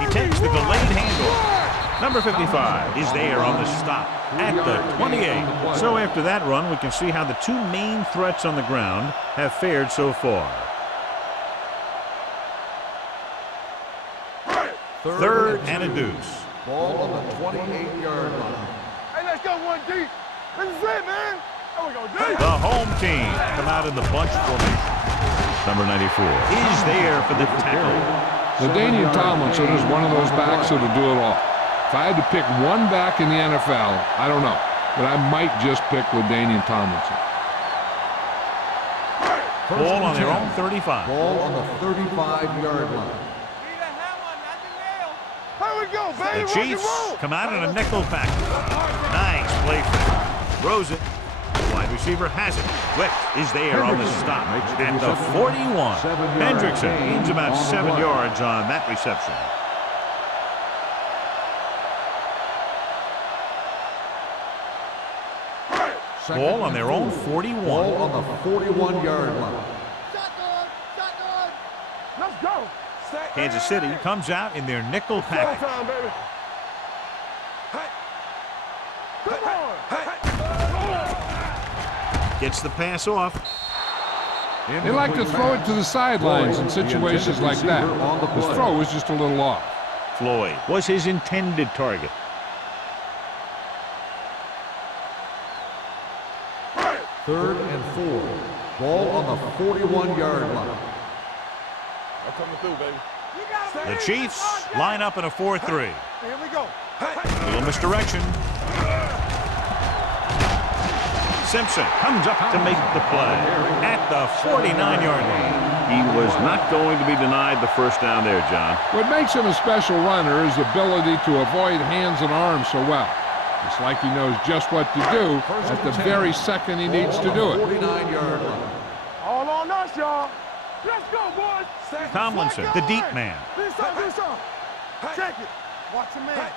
He takes the delayed handoff. Number 55 is there on the stop at the 28. So after that run, we can see how the two main threats on the ground have fared so far. Third and a deuce. Ball on the 28-yard line. Hey, let's go, 1D. This is it, man. There we go, D. The home team come out in the bunch formation. Number 94 is there for the tackle. LaDainian Tomlinson is one of those backs that'll do it all. If I had to pick one back in the NFL, I don't know, but I might just pick LaDainian Tomlinson. Ball on their own 35. Ball on the 35-yard line. Here we go, baby. The Chiefs come out in a nickel package. Nice play for him. Throws it. The wide receiver has it. Wick is there on the stop at the 41. Hendrickson gains about 7 yards on that reception. Ball on their own 41. Ball on the 41-yard line. Let's go. Kansas City comes out in their nickel package. Time, baby. Come on. Gets the pass off. They like to throw it to the sidelines in situations like that. His throw was just a little off. Floyd was his intended target. Third and 4. Ball on the 41-yard line. I'm coming through, baby. The Chiefs line up in a 4-3. Here we go. Little misdirection. Simpson comes up to make the play at the 49-yard line. He was not going to be denied the first down there, John. What makes him a special runner is the ability to avoid hands and arms so well. It's like he knows just what to do at the very second he needs to do it. 49-yard line. All on us, y'all. Let's go, boys. Tomlinson, the deep man. Do something. Check it. Watch your man.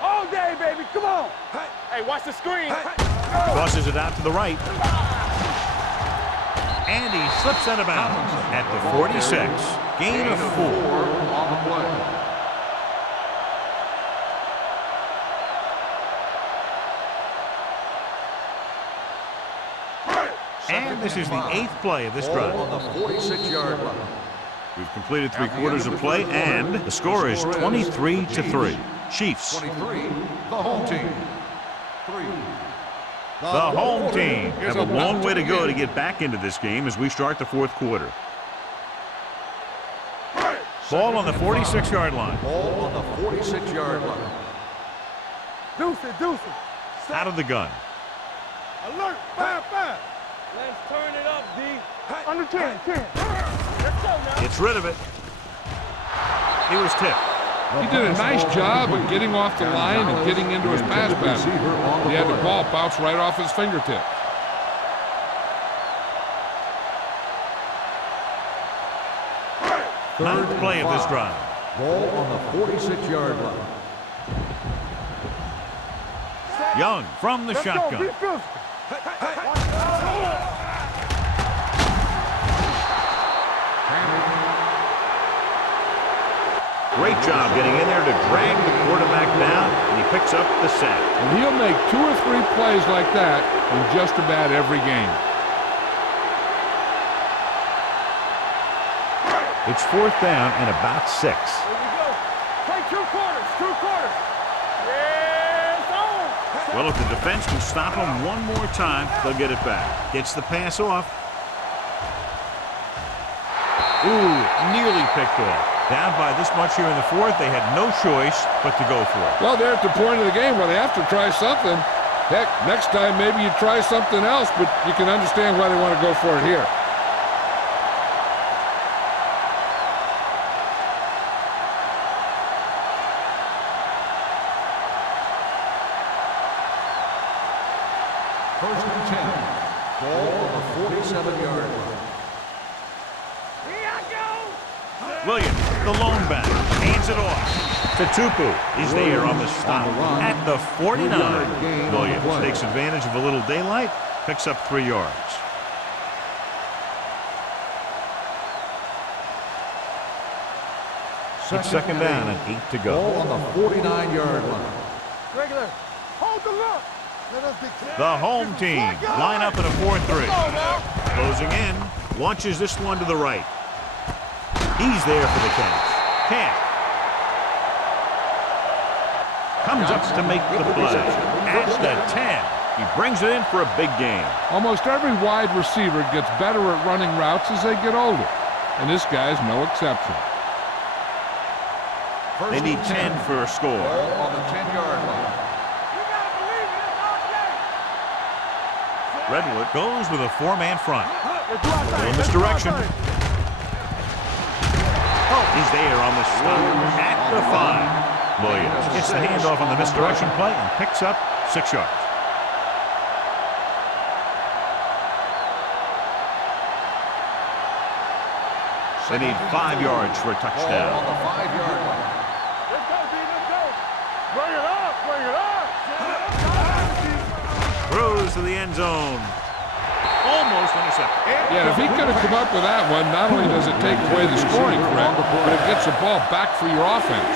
All day, baby. Come on. Hey, watch the screen. Crosses it out to the right. And he slips out of bounds at the 46. Gain of 4. On the play. And this is the 8th play of this drive. Ball on the 46-yard line. We've completed 3 quarters of play, and the score is 23-3. Chiefs. 23, the home team. 3. The home team have a long way to go to get back into this game as we start the 4th quarter. Ball on the 46-yard line. Ball on the 46-yard line. Deuce it. Out of the gun. Alert. 5. Let's turn it up, D. Under 10. Let's go now. Gets rid of it. He was tipped. He did a nice job of getting off the line and getting into his pass pattern. He had the ball bounce right off his fingertip. Ninth play of this drive. Ball on the 46-yard line. Young from the shotgun. Great job getting in there to drag the quarterback down, and he picks up the sack. And he'll make 2 or 3 plays like that in just about every game. It's 4th down and about 6. There you go. Play 2 quarters. 2 quarters. Yes, on. Well, if the defense can stop him one more time, they'll get it back. Gets the pass off. Ooh, nearly picked off. Down by this much here in the 4th, they had no choice but to go for it. Well, they're at the point of the game where they have to try something. Heck, next time maybe you try something else, but you can understand why they want to go for it here. First and 10. Ball on the 47-yard line. Williams, the lone back, hands it off to Tupu. He's there on the stop at the 49. Williams takes advantage of a little daylight, picks up 3 yards. It's 2nd down and 8 to go. Ball on the 49-yard line. Regular. Hold the look. The home team line up in a 4-3. Closing in, launches this one to the right. He's there for the catch. Camp comes up to make the play. At the 10. He brings it in for a big game. Almost every wide receiver gets better at running routes as they get older, and this guy's no exception. They need 10 for a score. Ball on the 10-yard line. Redwood goes with a 4-man front. In this direction. He's there on the stop at the 5. Williams gets the handoff on the misdirection play and picks up 6 yards. They need 5 yards for a touchdown. Ball on the 5-yard line. Let's go, D. Let's go. Bring it up. Bring it up. Throws to the end zone. Almost intercepted. Yeah, if he could have come up with that one, not only does it take away the scoring threat, but it gets the ball back for your offense.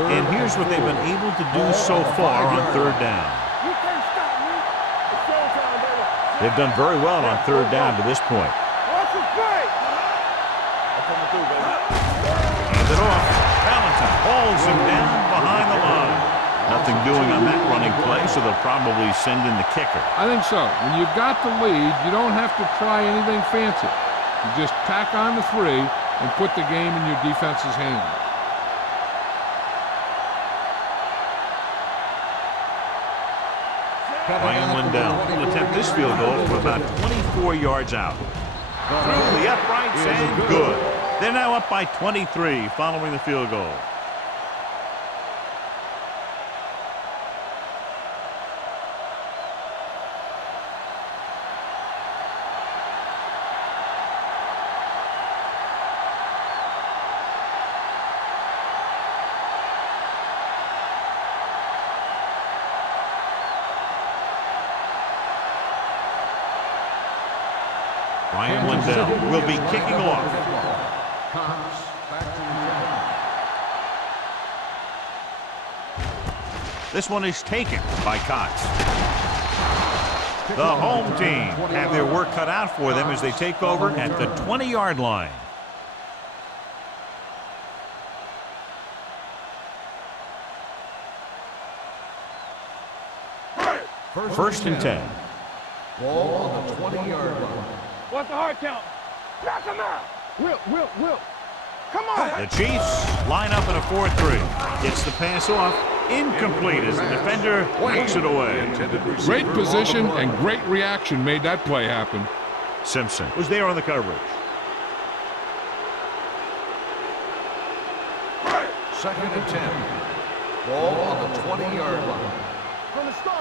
And here's what they've been able to do so far on 3rd down. You can't stop me. It's showtime, baby. They've done very well on 3rd down to this point. Watch the play. I'm coming through, baby. Hands it off. Valentine hauls him down behind the line. Nothing doing on that running play, so they'll probably send in the kicker. I think so. When you've got the lead, you don't have to try anything fancy. You just tack on the 3 and put the game in your defense's hands. Ryan Lindell will attempt this field goal from about 24 yards out. Through the uprights and good. They're now up by 23 following the field goal. Ryan Lindell will be kicking off. This one is taken by Cox. The home team have their work cut out for them as they take over at the 20-yard line. First and 10. Ball on the 20-yard line. What's the hard count? Knock him out. Will. Come on. The Chiefs line up in a 4-3. Gets the pass off. Incomplete as the defender takes it away. Great position and great reaction made that play happen. Simpson was there on the coverage. Second and 10. Ball on the 20-yard line. From the start.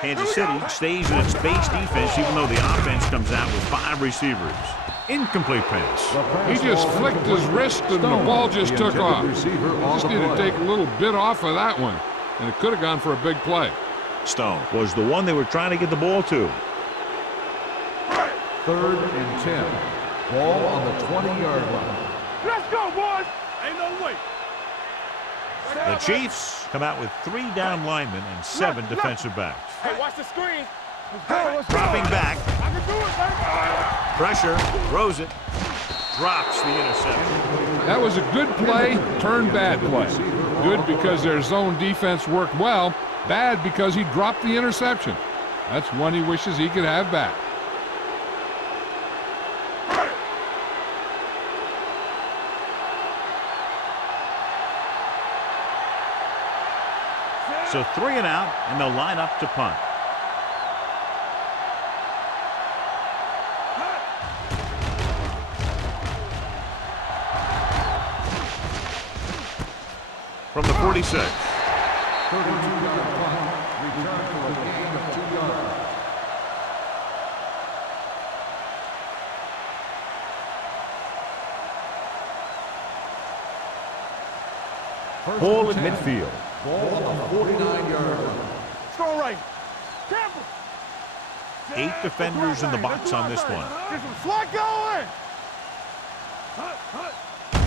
Kansas City stays in its base defense even though the offense comes out with 5 receivers. Incomplete pass. He just flicked his wrist and the ball just took off. Just need to take a little bit off of that one, and it could have gone for a big play. Stone was the one they were trying to get the ball to. 3rd and 10. Ball on the 20-yard line. Let's go, boys. Ain't no way. The Chiefs come out with 3 down linemen and 7 defensive backs. Hey, watch the screen. Let's go, let's go. Dropping back. I can do it, man. Pressure. Throws it. Drops the interception. That was a good play, turned bad play. Good because their zone defense worked well. Bad because he dropped the interception. That's one he wishes he could have back. So 3 and out, and they'll line up to punt. From the 46. 32-yard punt. Return for a gain of 2 yards. Ball at midfield. Ball on the 49-yard line. Strong right. Careful. 8 defenders in the box on this one. Get some slot going.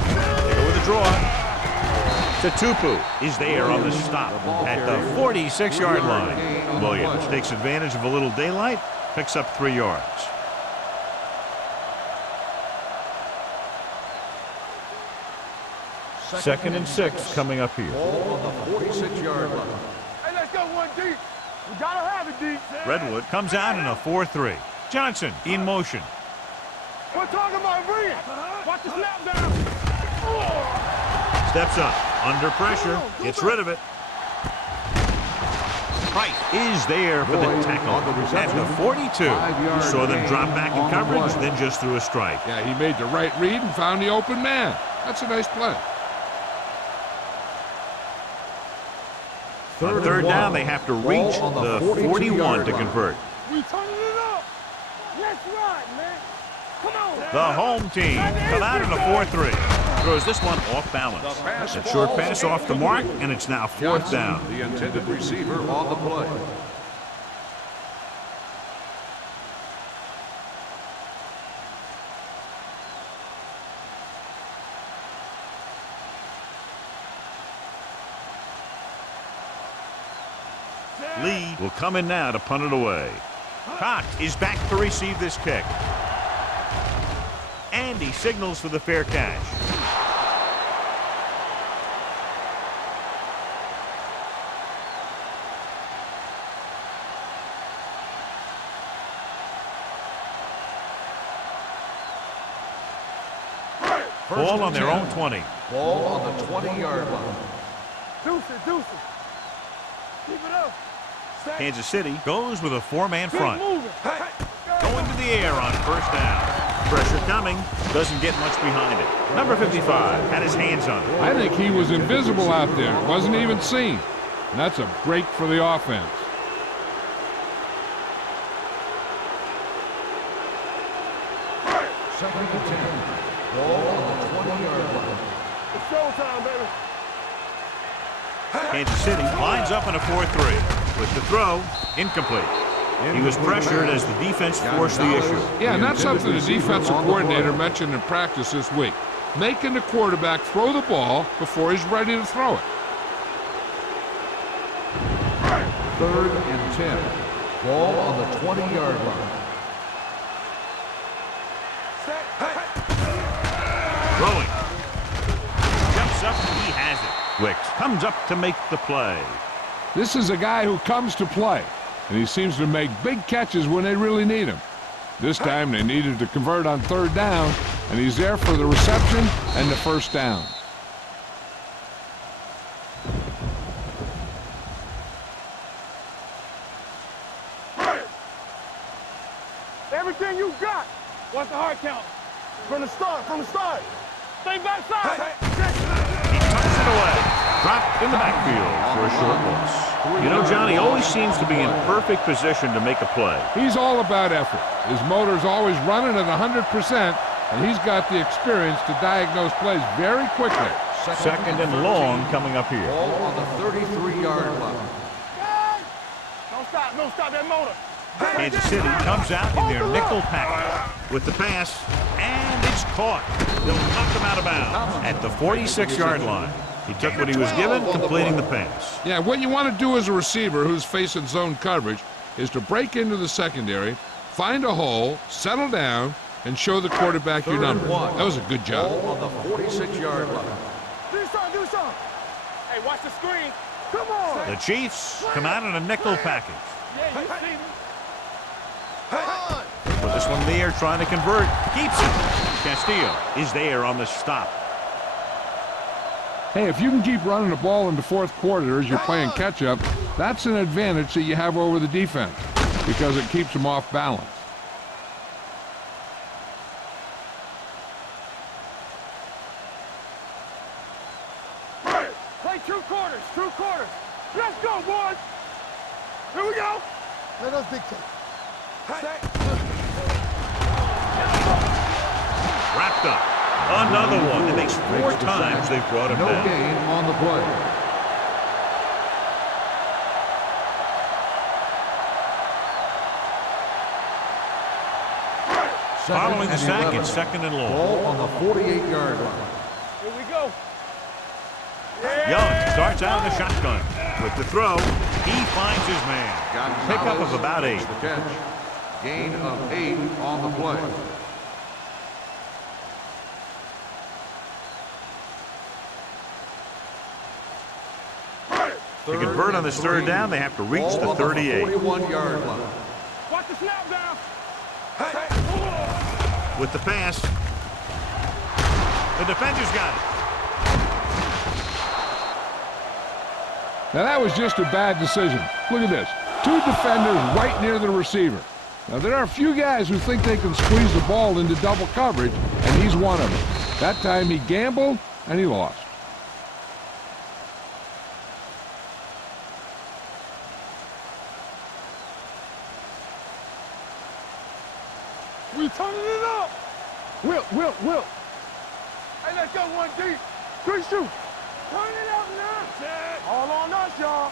They go with the draw. Tatupu is there on the stop at the 46-yard line. Williams takes advantage of a little daylight, picks up 3 yards. Second and 6 coming up here. Ball on the 46-yard line. Hey, let's go one deep. We gotta have it deep. Redwood comes out in a 4-3. Johnson in motion. We're talking about bringing. Watch the snap down. Steps up, under pressure, gets rid of it. Price is there for the tackle at the 42. You saw them drop back in coverage, then just threw a strike. Yeah, he made the right read and found the open man. That's a nice play. On 3rd down, they have to reach the 41 to convert. We turning it up. Let's ride, man. Come on. The home team come out in a 4-3. Throws this one off balance. That short pass off the mark, and it's now 4th down. The intended receiver on the play. Lee will come in now to punt it away. Cox is back to receive this kick. And he signals for the fair catch. Ball on their own 20. Ball on the 20-yard line. Deuce it, deuce it. Keep it up. Kansas City goes with a 4-man front. Keep moving. Going to the air on 1st down. Pressure coming. Doesn't get much behind it. Number 55 had his hands on it. I think he was invisible out there. Wasn't even seen. And that's a break for the offense. Second and 10. Ball on the 20-yard line. It's showtime, baby. Kansas City lines up in a 4-3. With the throw, incomplete. He was pressured as the defense forced the issue. Yeah, and that's something the defensive coordinator mentioned in practice this week. Making the quarterback throw the ball before he's ready to throw it. 3rd and 10. Ball on the 20-yard line. Throwing. Jumps up, he has it. Wicks comes up to make the play. This is a guy who comes to play, and he seems to make big catches when they really need him. This time they needed to convert on 3rd down, and he's there for the reception and the 1st down. Everything you got. What's the hard count? From the start, from the start. Stay backside. He tucks it away. Dropped in the backfield for a short loss. You know, Johnny always seems to be in perfect position to make a play. He's all about effort. His motor's always running at 100%, and he's got the experience to diagnose plays very quickly. Second and long coming up here. Ball on the 33-yard line. stop that motor. Kansas City comes out in their nickel package with the pass, and it's caught. They'll knock him out of bounds at the 46-yard line. He took what he was given, completing the pass. Yeah, what you want to do as a receiver who's facing zone coverage is to break into the secondary, find a hole, settle down, and show the quarterback your number. That was a good job. Ball on the 46-yard line. Do something. Hey, watch the screen. Come on. The Chiefs come out in a nickel package. Yeah, you see me. With this one in the air, trying to convert. Keeps it. Castillo is there on the stop. Hey, if you can keep running the ball in the fourth quarter as you're playing catch-up, that's an advantage that you have over the defense because it keeps them off balance. Play true quarters. Let's go, boys. Here we go. Let us dictate. Wrapped up. Another one. It makes 4 times they've brought him No down. gain on the play. Following the sack, 11. it's second and long. Ball on the 48-yard line. Here we go. Young starts out in the shotgun. With the throw, he finds his man. Pickup of about 8. The catch. Gain of 8 on the play. To convert on this third down, they have to reach the 38. 41-yard line. Watch the snap down. With the pass, the defender's got it. Now that was just a bad decision. Look at this. 2 defenders right near the receiver. Now there are a few guys who think they can squeeze the ball into double coverage, and he's one of them. That time he gambled, and he lost. We turning it up. Will. Hey, let's go one deep. 3 shoot. Turn it up now. All on us, y'all.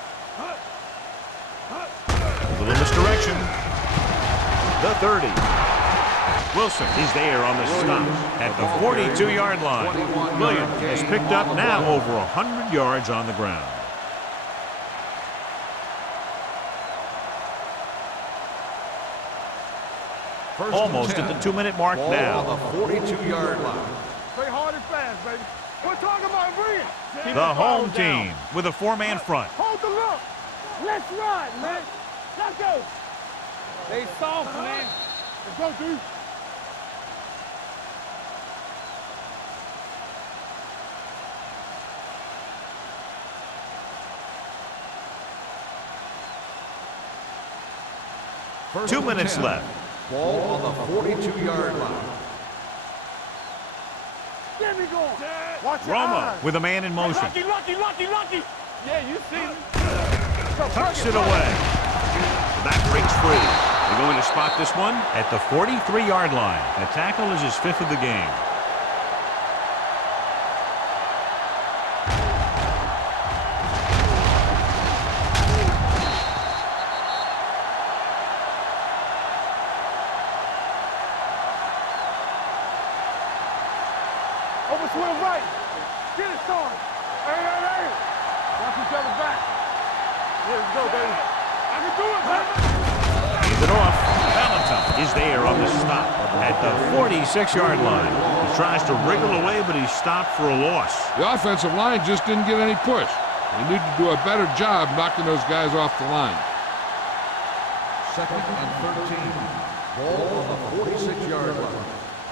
A little misdirection. The 30. Wilson is there on the stop at the 42-yard line. Williams has picked up now over 100 yards on the ground. Almost at the 2-minute mark Ball now. on the 42-yard line. Play hard and fast, baby. We're talking about bring. The home team with a 4-man front. Hold the look. Let's run, man. Let's go. They soft, man. Let's go, dude. First 2 and minutes 10. left. Ball on the 42-yard line. Get me going. Watch your Romo eyes. with a man in motion. Lucky. Yeah, you see me. Tucks it away. That breaks free. They're going to spot this one at the 43-yard line. The tackle is his 5th of the game. Over swim right. Get it started. Hey. Watch each other back. Here we go, baby. I can do it, baby. Hands it off. Valentine is there on the stop at the 46-yard line. He tries to wriggle away, but he's stopped for a loss. The offensive line just didn't get any push. They need to do a better job knocking those guys off the line. Second and 13. Ball on the 46-yard line.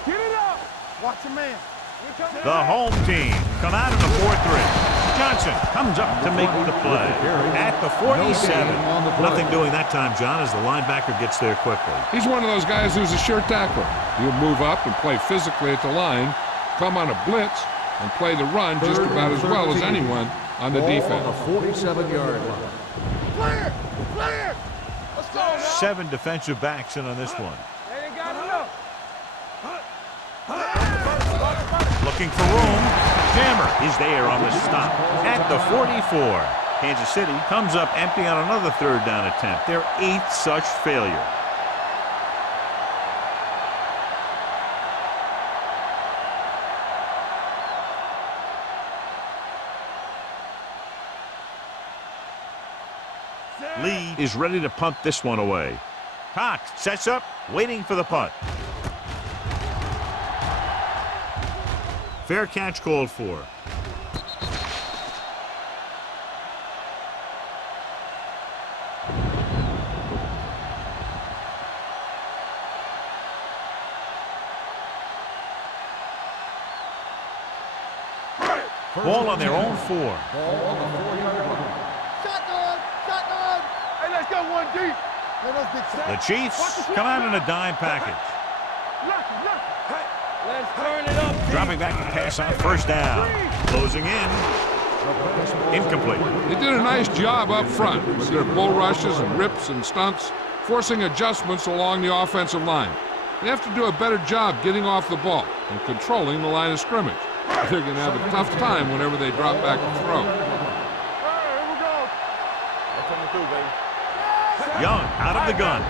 Get it up. Watch your man. The home team come out in the 4-3. Johnson comes up to make the play at the 47. Nothing doing that time, John, as the linebacker gets there quickly. He's one of those guys who's a sure tackler. He'll move up and play physically at the line, come on a blitz, and play the run just about as well as anyone on the defense. Ball on the 47-yard line. Clear. Let's go now. 7 defensive backs in on this one. They ain't got enough. Looking for room. Jammer is there on the stop at the 44. Kansas City comes up empty on another third down attempt, their 8th such failure. Lee is ready to punt this one away. Cox sets up, waiting for the punt. Fair catch called for. Ball on their own 4. Ball on the 4-yard line. Shotgun! Shotgun! Hey, let's go one deep. Hey, let's get set. The Chiefs come out in a dime package. Lucky, lucky. Hey, let's turn it up. Dropping back to pass on first down. Closing in. Incomplete. They did a nice job up front with their bull rushes and rips and stunts, forcing adjustments along the offensive line. They have to do a better job getting off the ball and controlling the line of scrimmage. They're going to have a tough time whenever they drop back to throw. Hey, here we go. I'm coming through, baby. Young out of the gun.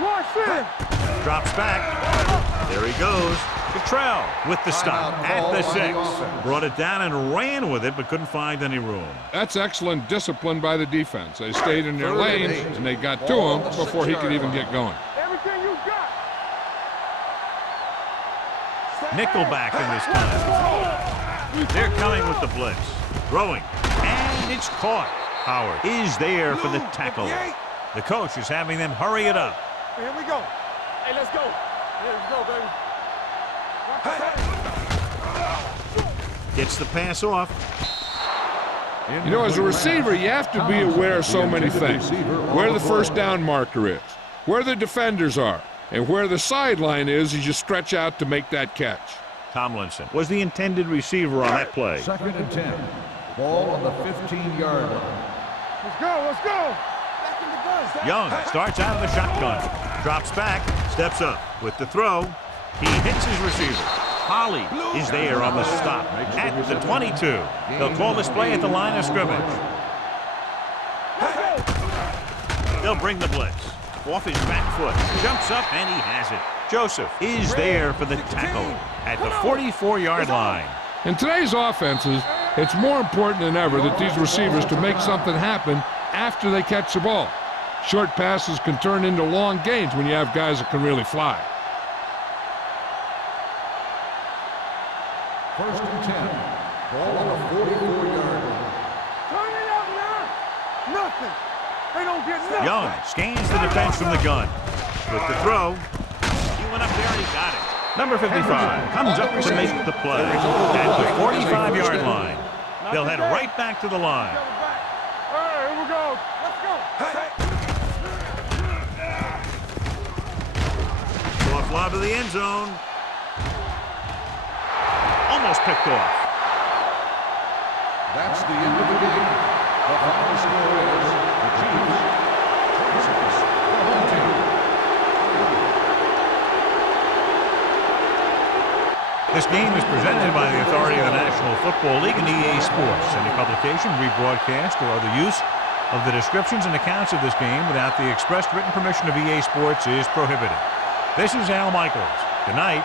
Rush in. Drops back. There he goes. Cottrell with the stop at the 6. Brought it down and ran with it, but couldn't find any room. That's excellent discipline by the defense. They stayed in their lanes, and they got to him before he could even get going. Everything you got. Nickelback in this time. They're coming with the blitz. Throwing. And it's caught. Howard is there for the tackle. The coach is having them hurry it up. Here we go. Hey, let's go. Here we go, baby. Gets the pass off. You know, as a receiver, you have to be aware of so many things. Where the first down marker is, where the defenders are, and where the sideline is as you stretch out to make that catch. Tomlinson was the intended receiver on that play. 2nd and 10. Ball on the 15-yard line. Let's go, let's go. Back in the gun. Young starts out of the shotgun. Drops back, steps up with the throw. He hits his receiver. Holly is there on the stop at the 22. They'll call this play at the line of scrimmage. They'll bring the blitz. Off his back foot. Jumps up and he has it. Joseph is there for the tackle at the 44-yard line. In today's offenses, it's more important than ever that these receivers to make something happen after they catch the ball. Short passes can turn into long gains when you have guys that can really fly. 1st and 10. Ball on the 44-yard line. Turn it up now. Nothing. They don't get nothing. Young scans the defense from the gun. With the throw, he went up there and he got it. Number 55 comes up to make the play at the 45-yard line. They'll head right back to the line. All right, here we go. Let's go. Soft lob to the end zone. Almost picked off. That's the end of the game. The final score is the Chiefs 26, the home team. This game is presented by the authority of the National Football League and EA Sports. Any publication, rebroadcast, or other use of the descriptions and accounts of this game without the expressed written permission of EA Sports is prohibited. This is Al Michaels. Good night.